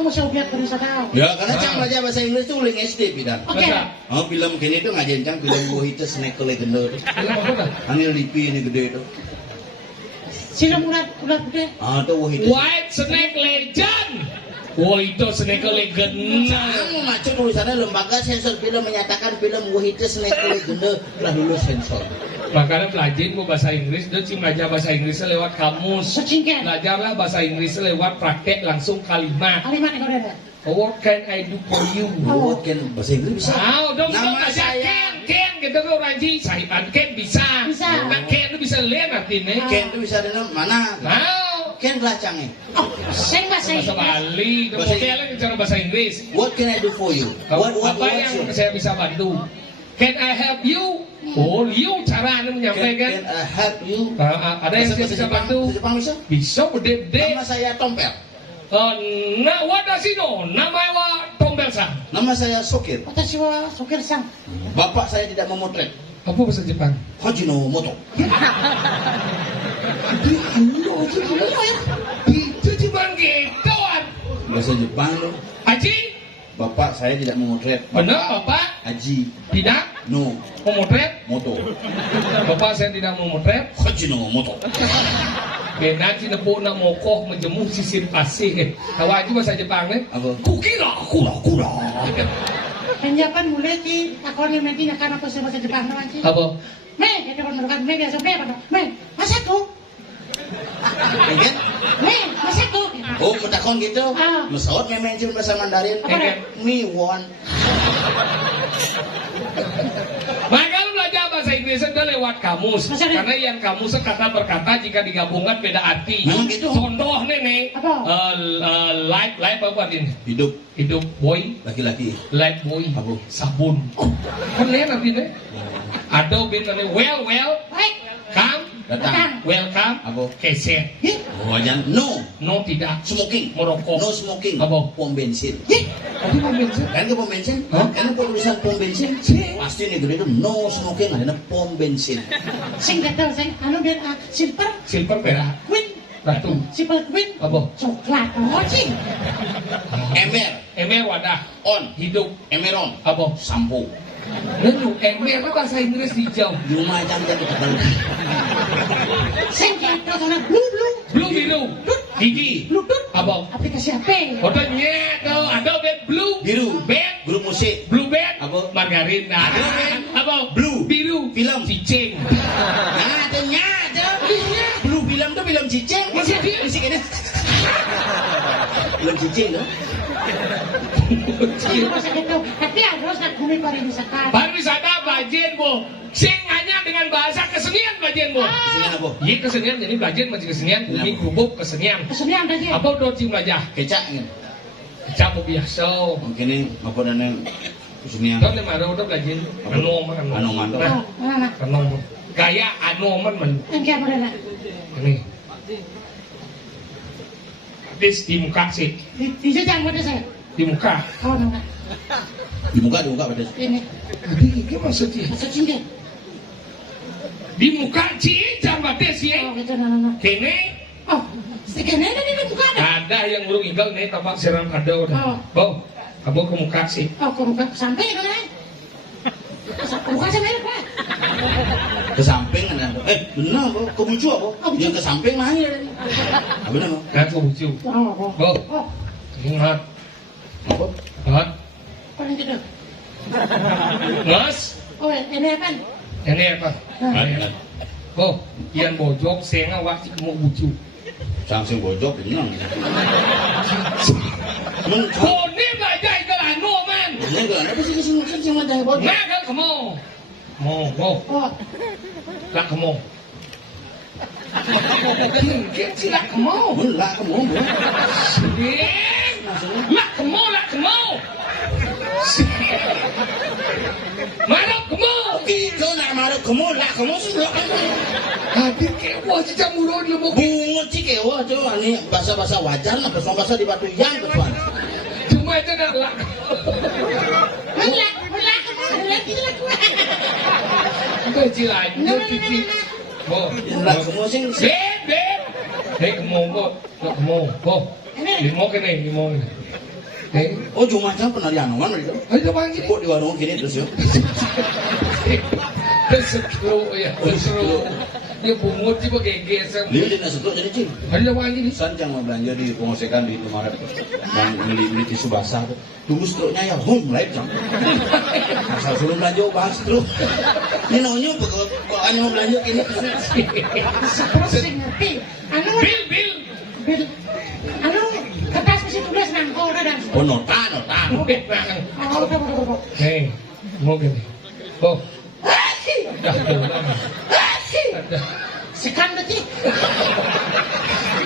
museum objek wisata. Ya karena cang belajar bahasa Inggris tuh uling SD pidan. Oke. Oh film kini tuh ngajarin cang film Wahita Snake Legend. Film apa dah? Anil Lipi ini gede itu. Film ulat gede. Ah tuh Wahita. White Snake Legend. Wah itu Snake Legend. Jangan macam tulisannya lembaga sensor film menyatakan film Wahita Snake Legend telah lulus sensor. Makanya pelajarin mau bahasa Inggris, dia cuma belajar bahasa Inggrisnya lewat kamus. Secingkat. Belajarlah bahasa Inggrisnya lewat praktek langsung kalimat. Kalimat yang udah ada. What can I do for you? What can bahasa Inggris bisa? Dong Nama belajar saya. Ken gitu kan orang Ji. Sahiban Ken bisa. Bisa. Nah Ken itu bisa lihat artinya. Ken itu bisa dengan mana? Ken belacangnya. Oh, saya bahasa Bahasa Inggris. Bali, Bahasa modelnya bicara bahasa Inggris. What can I do for you? Apa yang saya bisa bantu? Can I help you? Oh, you cara anda menyampaikan. Can I help you? Ada yang saya bisa bantu? Jepang bisa? Bisa bede-bede. Nama saya Tompel. Nah, what does he know? Nama wa tombel sang. Nama saya Sokir. Watashi wa Sokir sang. Bapak saya tidak memotret. Apa bahasa Jepang? Hojino Moto. Halo ya. Itu Jepang gitu. Bahasa Jepang loh. Haji, Bapak saya tidak memotret. benar Bapak? Haji Tidak no memotret? Moto. Bapak saya tidak memotret. Hojino Moto. Benar sih nepuk nak mokoh menjemur sisir pasir. Tahu aja bahasa Jepang nih? Apa? Kukira. Penjapan mulai ki aku ni nanti nak apa sih bahasa Jepang nama ki. Apa? Me, kita menemukan me biasa me apa? Me, masaku. Enggak? Me, masaku. Oh, mentakon gitu. Ah. Mesot memang cuma bahasa Mandarin. Enggak. Me won. Maka lu belajar bahasa Inggris itu lewat kamus. Masa Karena yang kamus kata per kata jika digabungkan beda arti. Memang gitu. Contoh nih. Apa? Life apa din? Hidup Hidup boy, laki-laki. life boy, Apa? sabun. Keren artinya. Ada bintangnya well, Baik. come, Datang. welcome, Apa? keset. Oh, jangan. No. No tidak. Smoking. Merokok. No smoking. Apa? Pom bensin. Apa mau bensin? Kan ke pom bensin? Hah? Kan ke tulisan pom bensin? Pasti nih gede itu no smoking ada pom bensin. Sing kata sing anu biar silver Silver perak. queen. Ratu. Silver queen. Apa? Coklat. Oh sih. Emer wadah. On. Hidup. Emeron. Apa? Sampo. Lalu emer itu bahasa Inggris hijau. Cuma jangan kita Sing kata sana blue. Blue biru. Gigi. Bluetooth. Apa? Aplikasi HP. Fotonya tuh ada bed blue. Biru. Bed. Grup musik. Blue bed. Apa? Margarin. Nah, Blue bed. apa? Blue. Biru. Film. Cicing. Nah, ternyata Blue film tuh film cicing. Masih dia. Musik ini. Film cicing tuh. Sing masa gitu. Tapi harus nak bumi pariwisata. Pariwisata bajen bu. Sing hanya dengan bahasa kesenian bajen bu. Kesenian apa? Iya kesenian jadi bajen masih kesenian. Umi kerubuk kesenian. Kesenian tadi. Apa udah cing belajar? Kecak nih. Campur biasa. Mungkin ini apa namanya kesenian. Kan yang ada udah belajar. Anoman. Anoman tuh. Oh, mana? Anoman. Gaya anoman man. Engke apa dah? Ini. Dis di muka sih. Di jejang pada saya. Di muka. Oh, mana? Di muka pada. Ini. Ini maksudnya? Masa cinta. Di muka cincang bates ya. Oh, gitu nana. Kene Oh, sekian ada di muka ada. ada yang burung igal nih tapak serang ada Oh. udah. Bau, kamu ke muka sih. Oh, ke muka sampai itu nih. Ke muka sampai apa? Ke samping kan. Benar kok. Kebucu apa? Oh, bucu. Yang ke samping mana? Benar kok. Kan ke bucu. Oh, Bau, oh, ingat. Apa? Ingat. paling gitu. Mas, Oh, ini apa? ini apa? Ada. Bau, ian bojok senga wajib mau bucu. Sangsing bojok benar. Men, Kone baca igal anu man. ini kan apa sih kesini ada bojok? Nah kan kamu. Mau, Oh, lah kamu. Mungkin sih lah kamu. Lah kamu. Lah kamu. Marah kamu. Itu nak marah kamu lah kamu sudah. Hadir kewa si camuron lemuk. Bungut sih kewa tuh ini bahasa wajar lah bahasa di batu yang kesuan. Cuma itu dah lah. mulak, lagi lah. Kecil aja kecil. Bo, Lah kamu sih. beb. Hei kamu, bo. Limo kene. Hei, Oh cuma jangan pernah dianongan mereka. ayo panggil. Kok di warung gini terus ya? Seru ya, seru. Dia pungut sih pakai gesem. Dia tidak suka jadi cing. Ayo panggil. Sanjang mau belanja di pengosekan di Indomaret yang beli tisu basah tuh. Tunggu struknya ya, mulai jam. Asal suruh belanja bahas struk. Ini nonyo bawaannya mau belanja ini. Terus sing ngerti. Anu, Bil. anu, kertas mesti tulis nang oh, udah. Oh nota. Oh, udah. Hei, mau gini. Bo. Dah pulang. Sekan berarti.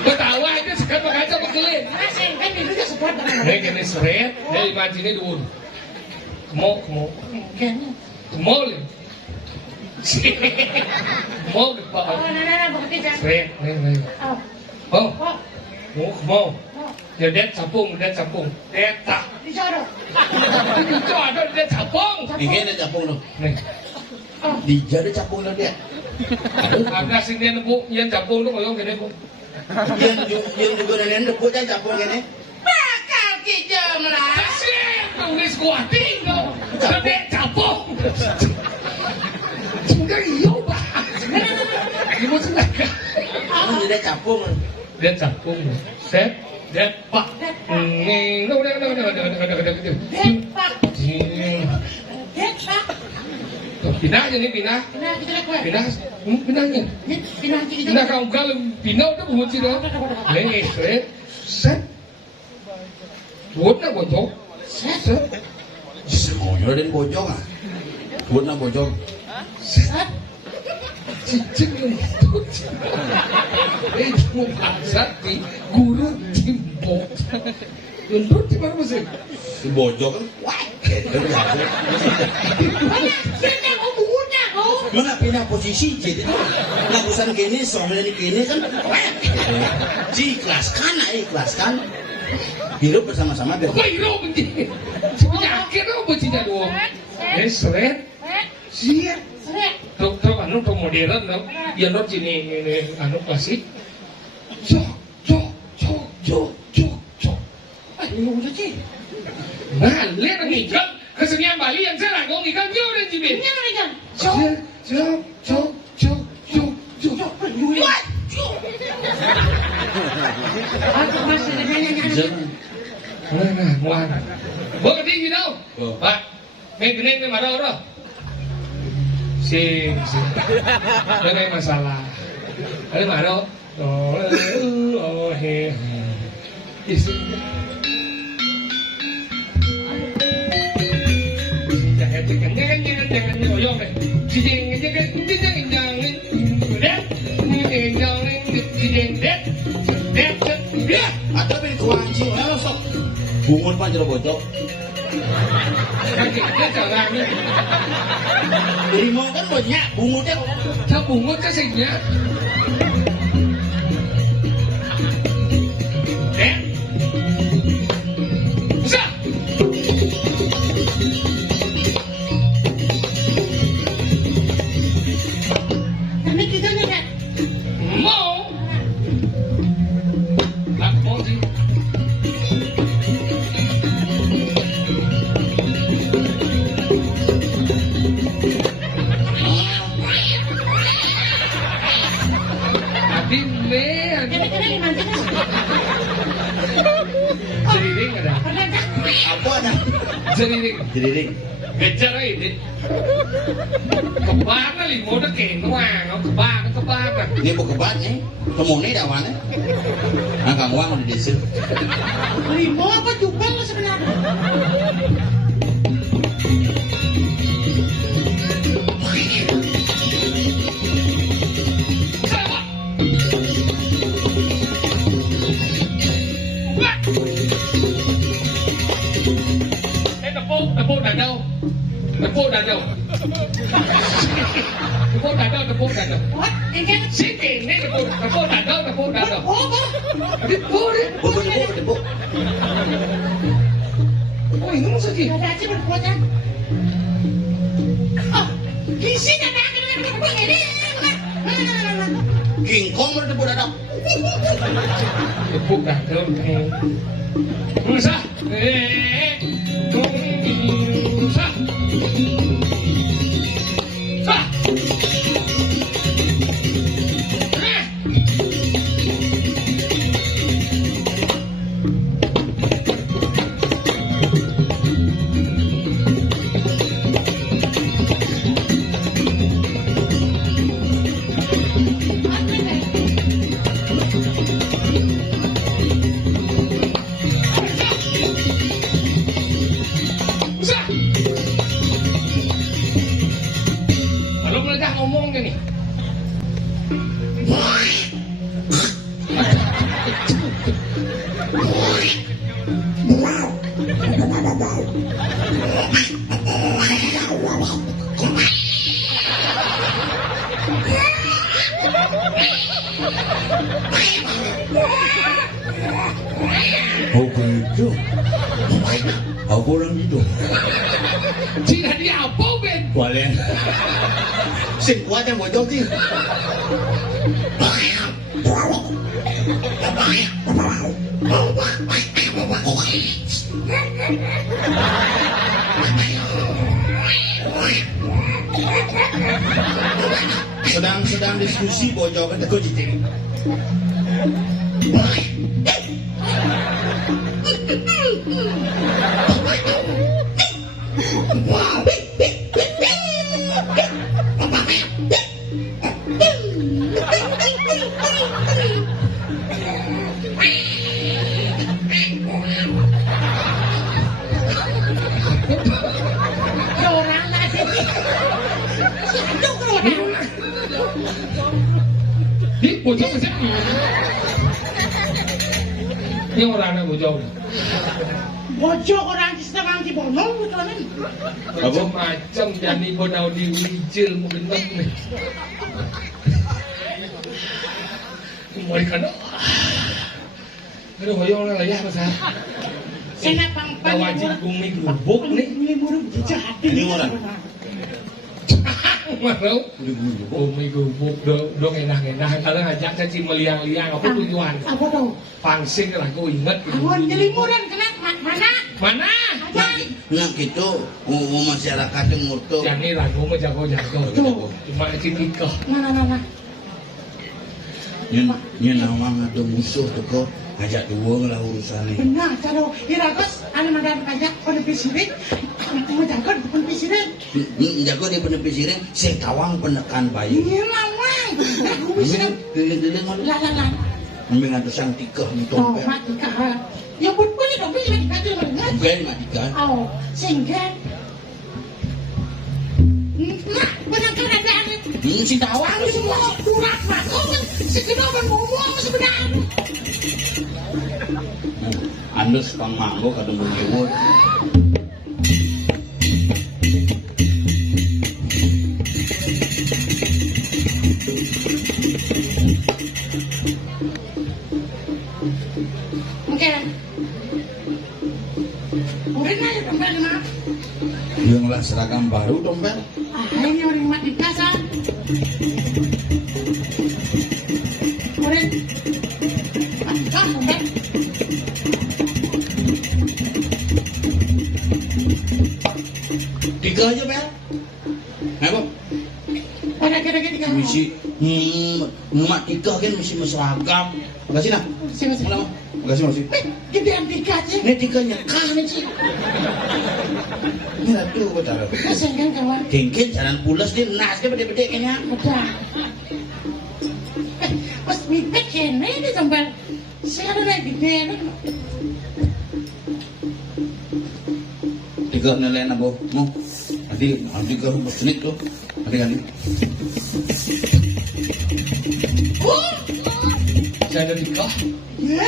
Ketawa aja sekarang kaca bekelin. Masih kan dulunya sekat. Hei gini seret. Hei imajine dulu. Kemo. Kayaknya. Kemol. Kemol di bawah. Oh, nana, berarti jangan. Seret. Nih. Oh, Oh, oh, kemol. oh. Ya det capung, det tak. Dijodoh. Itu ada det capung. Ini ada capung lo. Nih, Di jadi capung lo dia. ada sing dia nebu, yang capung tuh koyong gini bu. Yang juga nenek debu jangan capung ini. Bakal kijam lah. Kasih, tulis kuatin dong. Det capung. Enggak iya pak. Ini mau sengaja. Ini dia capung. Det capung. Set, det pak. Nih, udah. Depak. Depak. Pindah aja nih, pindah. Nah, kita lihat gue. Pindahnya. Pindah kita. Pindah kau kalau pindah udah buat sih dong. Set. Buat nak bocor. Set. Semuanya ada bojong ah. Buat nak bojong. Set. Cicing lembut. Mau pasar di guru timbok. Lembut di mana sih? Si bojong kan. Wah. Sini kau bunga kau. Mana pindah posisi jadi lagusan gini soalnya gini kan. Ikhlaskan. Hidup bersama-sama biar. Kau hero benci. Penyakit apa benci dong? Seret. Siap. Seret. Tuh anu tuh modern dong. Yang dong ini anu klasik. Cok. Ini udah sih. Nah, lihat ngikat kesenian Bali yang saya ngomong ngikat dia udah cibin. Ini apa ini? Cok. Aku masih nanya. Mana? Bawa ke tinggi tau. Pak, ini marah. Sing. Ada masalah. Ada marah. He. Isi. Jangan ngoyong deh. Ada bin kuanci, mana sok? Bungun pan jero bocok. Limau kan banyak, bungunnya bungut kasihnya. Bisa. Kami kita nih. Mau. Tak mau sih. Jeriring ada. apa ada? Jeriring. Gejar ini. Kebang kali mau dah kenuang, kebang. Ini bukan kebat nih, kemuni dawannya. Angkat uang di desa. Limau apa juga lo sebenarnya? Tepuk dada. What? Ini Sikit ni tepuk dada. oh, Debuk. Oh, ini maksud dia. ada aja berbuatan. Oh, gizi ada ini. King Kong berdebuk dadap. Tepuk dada. Musa. Apa orang itu? Cina dia apa Ben? Balen. Sing kuat yang bocor sih. Sedang diskusi bocor ke teko cicing. Orang nasi. Aduh, orang. Di bocor ke siapa? Ini orangnya bocor. Bojo orang di setengah di bono, betulan. Macam-macam jadi bodau di wijil mungkin nih. Mau ikan. Aduh, hoyong lah ya masa. Saya pang-pang. Wajib bumi gubuk nih. Ini burung jahat. Ini orang. Mau bumi gubuk dong enak-enak. Kalau ngajak saya meliang-liang apa tujuan? Apa tuh? Pangsing lah aku inget. Awon jelimuran kena mana? Mana? Nah gitu, masyarakat yang murto. Yang ini ragu mah jago-jago. Cuma citika. Mana? Nyen nawang atau musuh tuh kok ngajak dua lah urusannya. Benar, kalau iragos ane madan kajak penepi sirik, mau jago penepi sirik. Jago di penepi sirik, saya tawang penekan bayi. Ini lawang, aku bisa. Keliling-keliling mana? Lah. Mending ada sang tikah nih Oh, tompel. mati kah? Ya pun dong, bisa dikasih mana? Bukan matikan. Oh, sehingga. Nah, penangkan ada ane. Si tawang Aku semua kurang masuk, sekedar ngomong sebenarnya. Andus pang manggo kadang berjemur. Oke. Udah nanya dompet mah. Yang lah seragam baru dompet. Ini orang mati kasar. Udah. Ah, dompet. Tiga aja Bel. Apa? Ada kira-kira tiga. Misi mak tiga kan misi seragam. Makasih nak. Sini. Mana? Makasih. Gedean tiga aja. Ini tiganya kah nih sih. Ini lah tuh betul. Kesenggan kawan. Kengken jalan pulas dia nas dia bede-bede kayaknya. Betul. Pas mipet kene ini sampai sekarang lagi gede. Tiga nilai nabo. Mau. Nanti ke masjid tuh. Nanti kan. Saya ada tiga. Ya.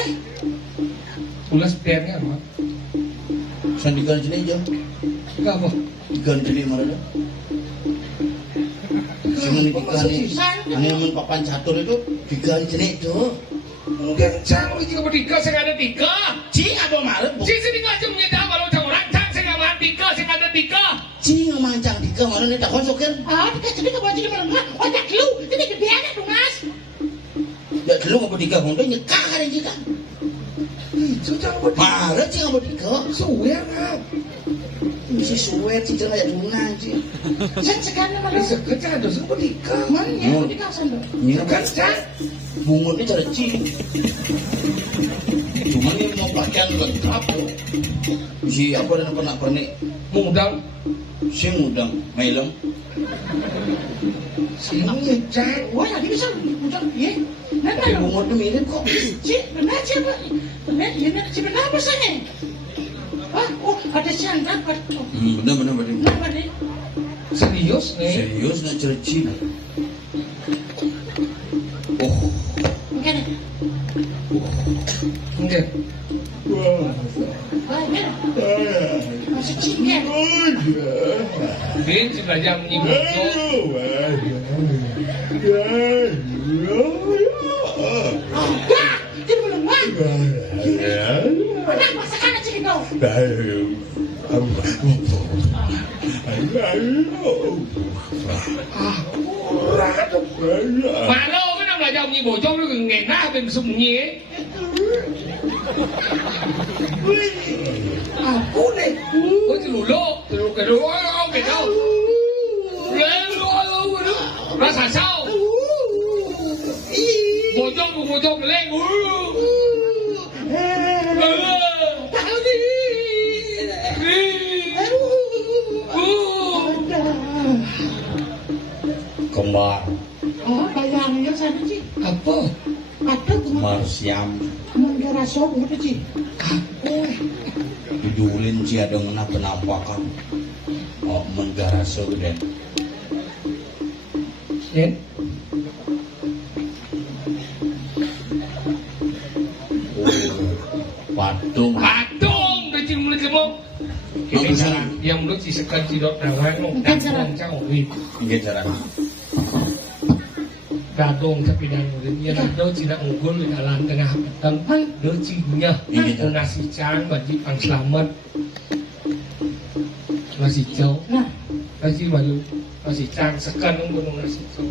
Ulas PR-nya apa? Sandikan sini aja. Tiga apa? Tiga sini mana dah? Cuma ni tiga ni. Ani mun papan catur itu tiga sini tu. Enggak, jangan jika bertiga, saya nggak ada tiga. Cing apa marah? Si sini nggak cuma nyedam kalau cang orang cang, saya nggak mau tiga, saya nggak ada tiga. Cing mancang tiga mana ni tak konsok kan? Ah, tiga jadi kau jadi mana? Oh, tak lu. Ini gedean ya, Mas. Ya dulu apa tiga honda nyekak kan jika. Itu jangan bertiga. Marah cing apa tiga? Suwe kan? Mesti suwe cing jangan ada guna cing. Saya sekarang mana? Sekerja ada semua bertiga. Mana ya? Di kawasan tu. Ni Sekerja. bungut ni cara cing. Cuma ni mau pakaian lengkap tu. Si apa dan apa nak pernik? Mudang. Si mudang, mailem. Sini cang. Wah, tadi bisa ucap ya. Nada Tapi lu. bungut tu mirip kok. Cik, benar siapa? Benar, ya nak cik benar apa saya? Ah, oh, ada siang dapat. Benar. Kenapa ni? Serius nih? Serius nak cara cing. Oh. Mungkin. Enggak. Ah, ya. Masuk cik ya. Din sudah jam ibu. Ah, dah. Jadi belum ah. Benar masakan cik itu. Mà lâu cái năm là dòng như bộ trông nó gần ngày na bên sùng nhé. Aku nih. Ôi thì lù lô, thì lù cái lô ôi cái đâu. Lên lô nó xả sau. Bộ trông lên. Tahu di. Kembar. Oh, bayangnya sana sih. Apa? Ada Kembar siam. menggara sob gitu sih. Didulin sih ada ngena penampakan. Oh, menggara soden. Đến. Patung. Patung udah cium mulut lemong. Ini salah. Yang mulut si sekan cidok dawan dan cang ori. Nggih jaran. Gadong tapi dan mulut ya do tidak unggul di dalam tengah petang. Do cinya. Nasi cang bagi pang selamat. Nasi jauh. Nasi bayu. Nasi cang sekan unggul nasi jauh.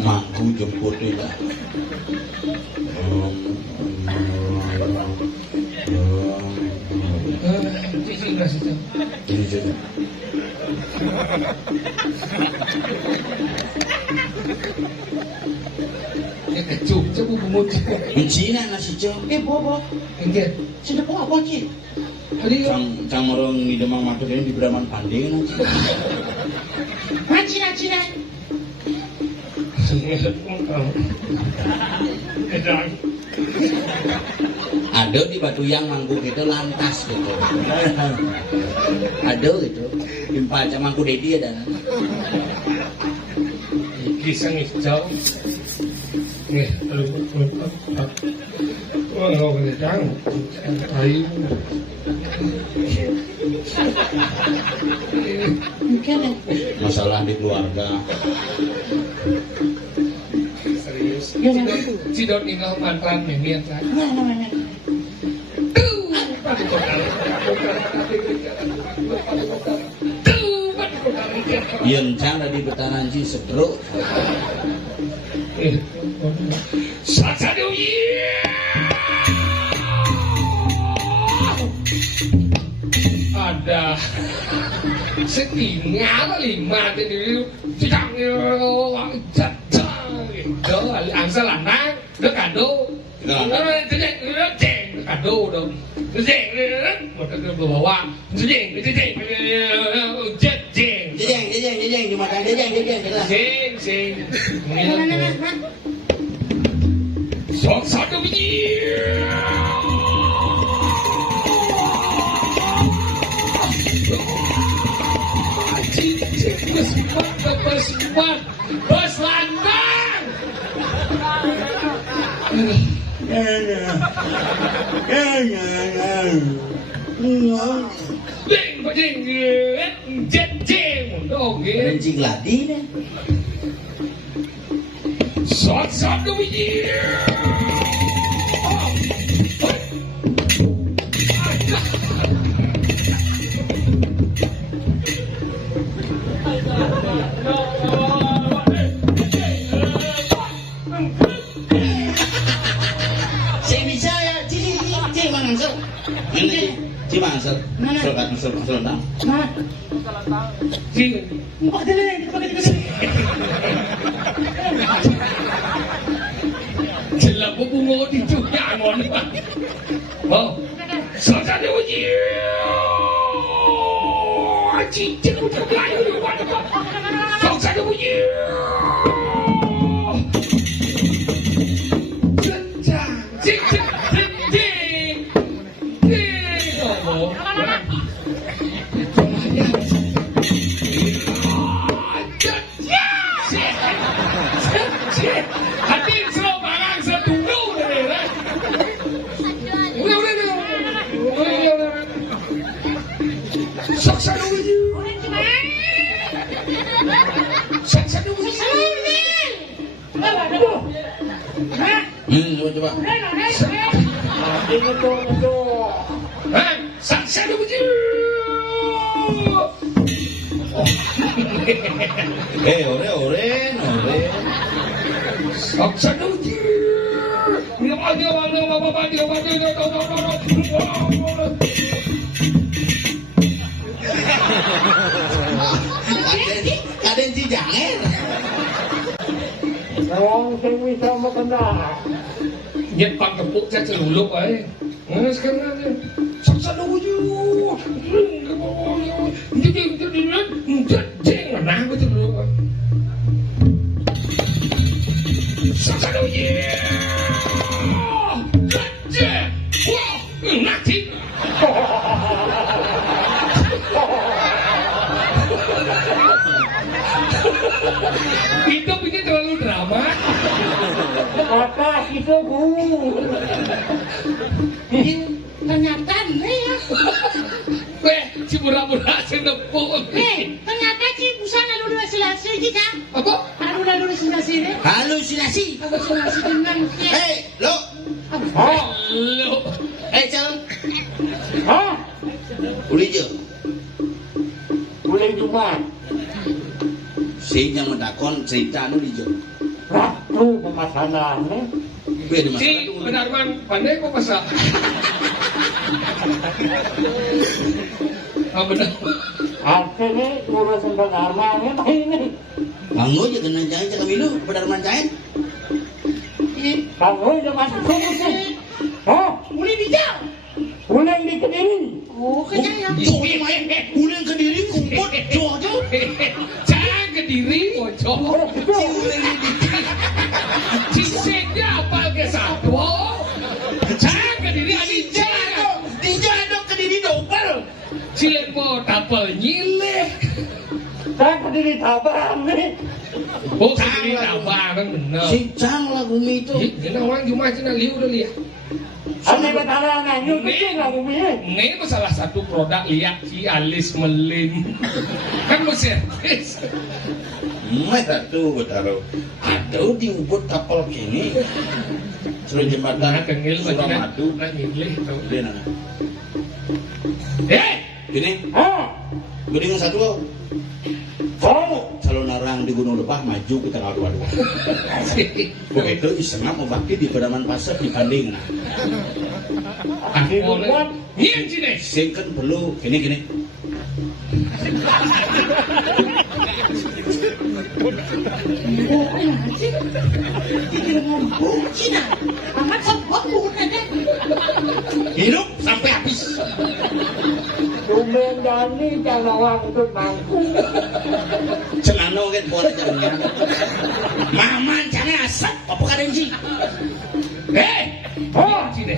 Mangku jemput itu. Cici nasi jauh. Dia kecup, cepu bumut. Mencina nasi jauh. Bobo, Enggak. sudah kok apa sih? Tadi Cang morong ngidemang matur ini di Braman Panding nanti. Cina. Ada di Batuyang mangku gitu lantas gitu. Ada gitu. Impa aja mangku dedi ada. kisah hijau. Nih, kalau kencang, ayu. Masalah di keluarga. Serius. Cidot tinggal mantan memian kan. Yen cang di betaran si sedro. Satu ada setinggal 5 jadi tidak itu angsa lanang nó kado nó chèn kado đâu nó chèn một cái bawa nó chèn Jeng di makan jeng. sing sok satu biji bos lantang jeng dong Kencing ladi deh. satu biji Saya bisa ya, cing mangsel. Cing mangsel. Selentang. Mana? jeng Empat gede. jelas bungo di juga ngon oh satu biji cincin udah layu di mana satu biji Orang cuma. Saksa dulu. Coba. Hah? Saksa dulu. Oren. Saksa dulu. Kaden si janger. Wong sing bisa makena. Nyepang tepuk saya celuluk aja. Nah sekarang aja. Saksa dulu. Jangan nah betul dulu. Saksa dulu. Wah, nanti. Hidup ini terlalu drama. Apa itu Bu? Ternyata nih ya. Si pura-pura senepuk. Ternyata si busana lalu halusinasi kita. Apa? Lalu halusinasi deh. Halusinasi. Halusinasi dengan Lo. Halo. Cal. Hah? Uli je. Boleh Jumat. Si yang mendakon cerita nu di je. Ratu pemasanannya. Beda Si masalah. Benarman pandai kok masak. Ah benar. Artinya urusan pengarmannya ini. Manggo je kena jangan cakap milu benar mancain. Kamu udah masuk sini. Hah? Boleh bijak. Boleh di Kediri. Oh, kayaknya. Jodoh main. Ulang ke diri kumpul. Jodoh. Jangan ke diri bocor. Ciseknya apa ke satu? Jangan ke diri adinja. Dijadok ke diri double. Cilen mau tapel nyileh. Saya Kediri tabang nih. Oh ke diri tabang kan benar. Si Cang lah bumi itu. Jadi orang cuma cina liu udah lihat. Aneh ketarangan, yuk kecil lah bumi. Ini salah satu produk lihat si alis melin. Kan mau servis. Mereka tuh taruh. Aduh di ubud kapal kini. Suruh Nah jembatan kengil Suramadu. nah nyileh tau. Dia nana. Gini, Hah? gue dengan satu. Oh, Kalau narang di Gunung Lebah maju ke tanggal 22. Begitu isengap mau bakti di pedaman pasar di Banding. Aku boleh. Iya sini. Singkan perlu gini. Cina. Amat sebut bukan ada. Hidup sampai habis. Tumben Dani calawang itu mangku. Celano kan boleh jalannya. Maman jangan asap apa kalian sih? Iya sini.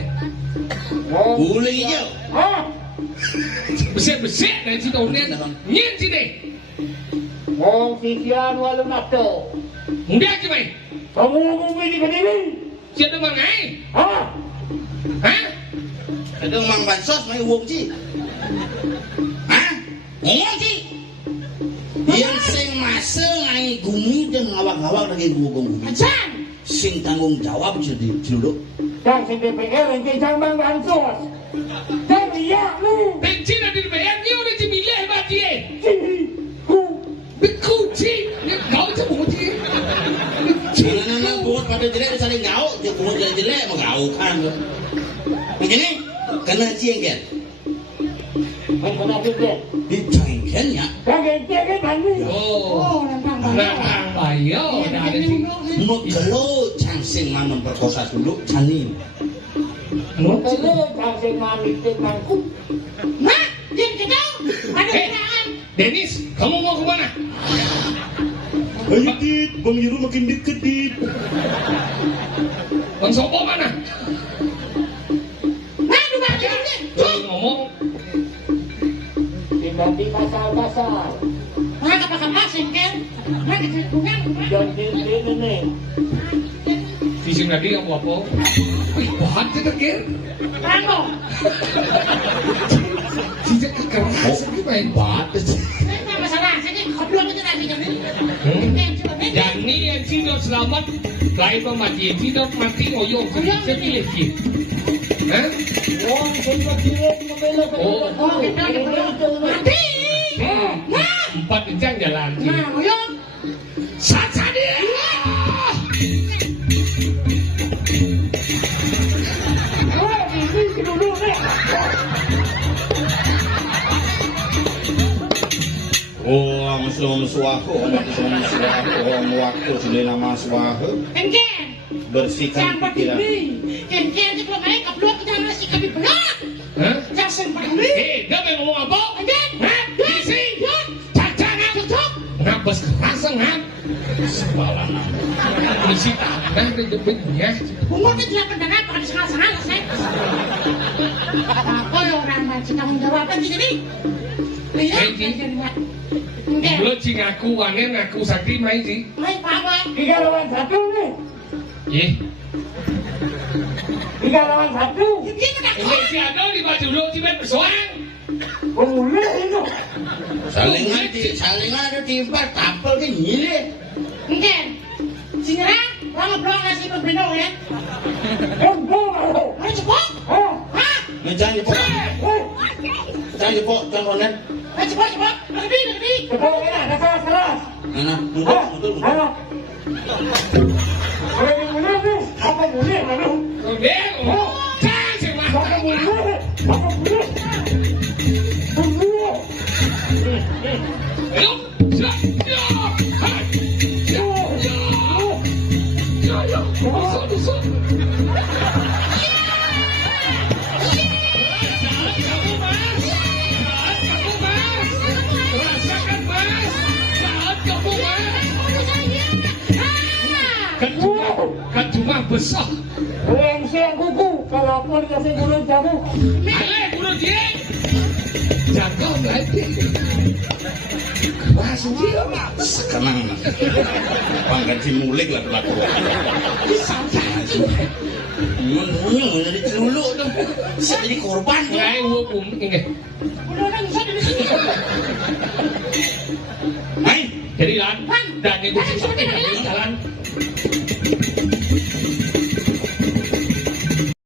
Boleh hijau. Hah? Besar-besar dari situ Iya sini. Wong sisian walau nato. Udah aja baik. Kamu bumi di Kediri. Siapa mangai? Hah? Hah? Ada mang bansos mai uang sih. Hah? Ngomong sih. Yang sing masuk ngai gumi dan ngawang-ngawang lagi gumi. Ajan. Sing tanggung jawab jadi celuduk. Yang si DPR yang kencang bang bansos. Dan iya lu. Bensin ada di BM ni udah cemilih mati eh. Ku. Bekuci. Kau cemut eh. Nah, buat pada jelek saling gaul, dia buat jelek mau gaul kan. Begini, kena jengkel. Mengkena juga. Di jengkelnya, Kaget Dani. Oh. Nah, ayo dah ada sih. mau kelo cangsing mah memperkosa dulu cani. Mengkena kasih mami mangku. Nah, dia kenal. Ada kenaan. Dennis, kamu mau kemana? Ayo dit, Bang Yuru makin deket dit. Bang Sopo mana? Nah, lu bagi ini. Kalau ngomong, Dibanding pasal-pasal. Nah, kapal-kapal kan. Nah, kita bukan. Jadi ini. visi tadi apa? Wih, bahan kita kir. Rano. Tidak kekerasan ini main Batas. Enggak masalah, saya goblok itu tadi jadi. Jani yang cidok selamat, lain mati yang cidok mati ngoyong. Saya pilih gitu. Hah? Wong sing kecil membela Oh. Oh, kita mati. Empat kencang jalan. Nah, ngoyong. Saja dia. Om Sum Swaha, Om Sum Swaha, Om Waktu Sendiri Nama Swaha. Ken-ken. Bersihkan Sampai pikiran. tinggi. Ken-ken itu belum naik, goblok kita masih kami benar. Hah? Jangan sampai tinggi. Dia main ngomong apa? Ken-ken. Hah? Isi. Cacangan. Tutup. Ngabas kerasan, ha? Sebalan. Misi tanah di depannya. Umur itu tidak pendengar, bukan sangat-sangat, saya. Apa ya orang masih tanggung jawaban di sini? Lihat, ken-ken. Ken. Lo cing ngaku wane ngaku sakti main sih. Baik, Pak Boy. 3 lawan 1 nih. Ih, 3 lawan 1. Dia tidak ini si Ado di baju lo si main bersoang. Pemulih itu. Saling ada tiba tapel ke nyile. Ken. Singira, orang belum ngasih pembino ya. Mau. Ayo cepat. Oh. Hah? Jangan jepok. Jangan jepok contohnya. Ayo cepat. Lebih. Cepat ya, keras. Mana? Mundur. Halo. Boleh dimulai nih. Apa mulai lalu? Kemudian, cang si mah. Apa mulai? Pemulih. Ayo, siap, hai, yo, masuk. Kamu mas, rasakan mas, saat kamu mas. Kan cuma besar. Rengseng kuku. Kalau aku dikasih bulu jamu. Ale, bunuh dia. Jaga lagi. Keras dia. Sekarang pangkat cimulik lah pelaku. Nyung jadi celuluk tuh. Bisa jadi korban tuh. Ngai hukum ini. Udah bisa di sini. Hai, Jadi lan dan itu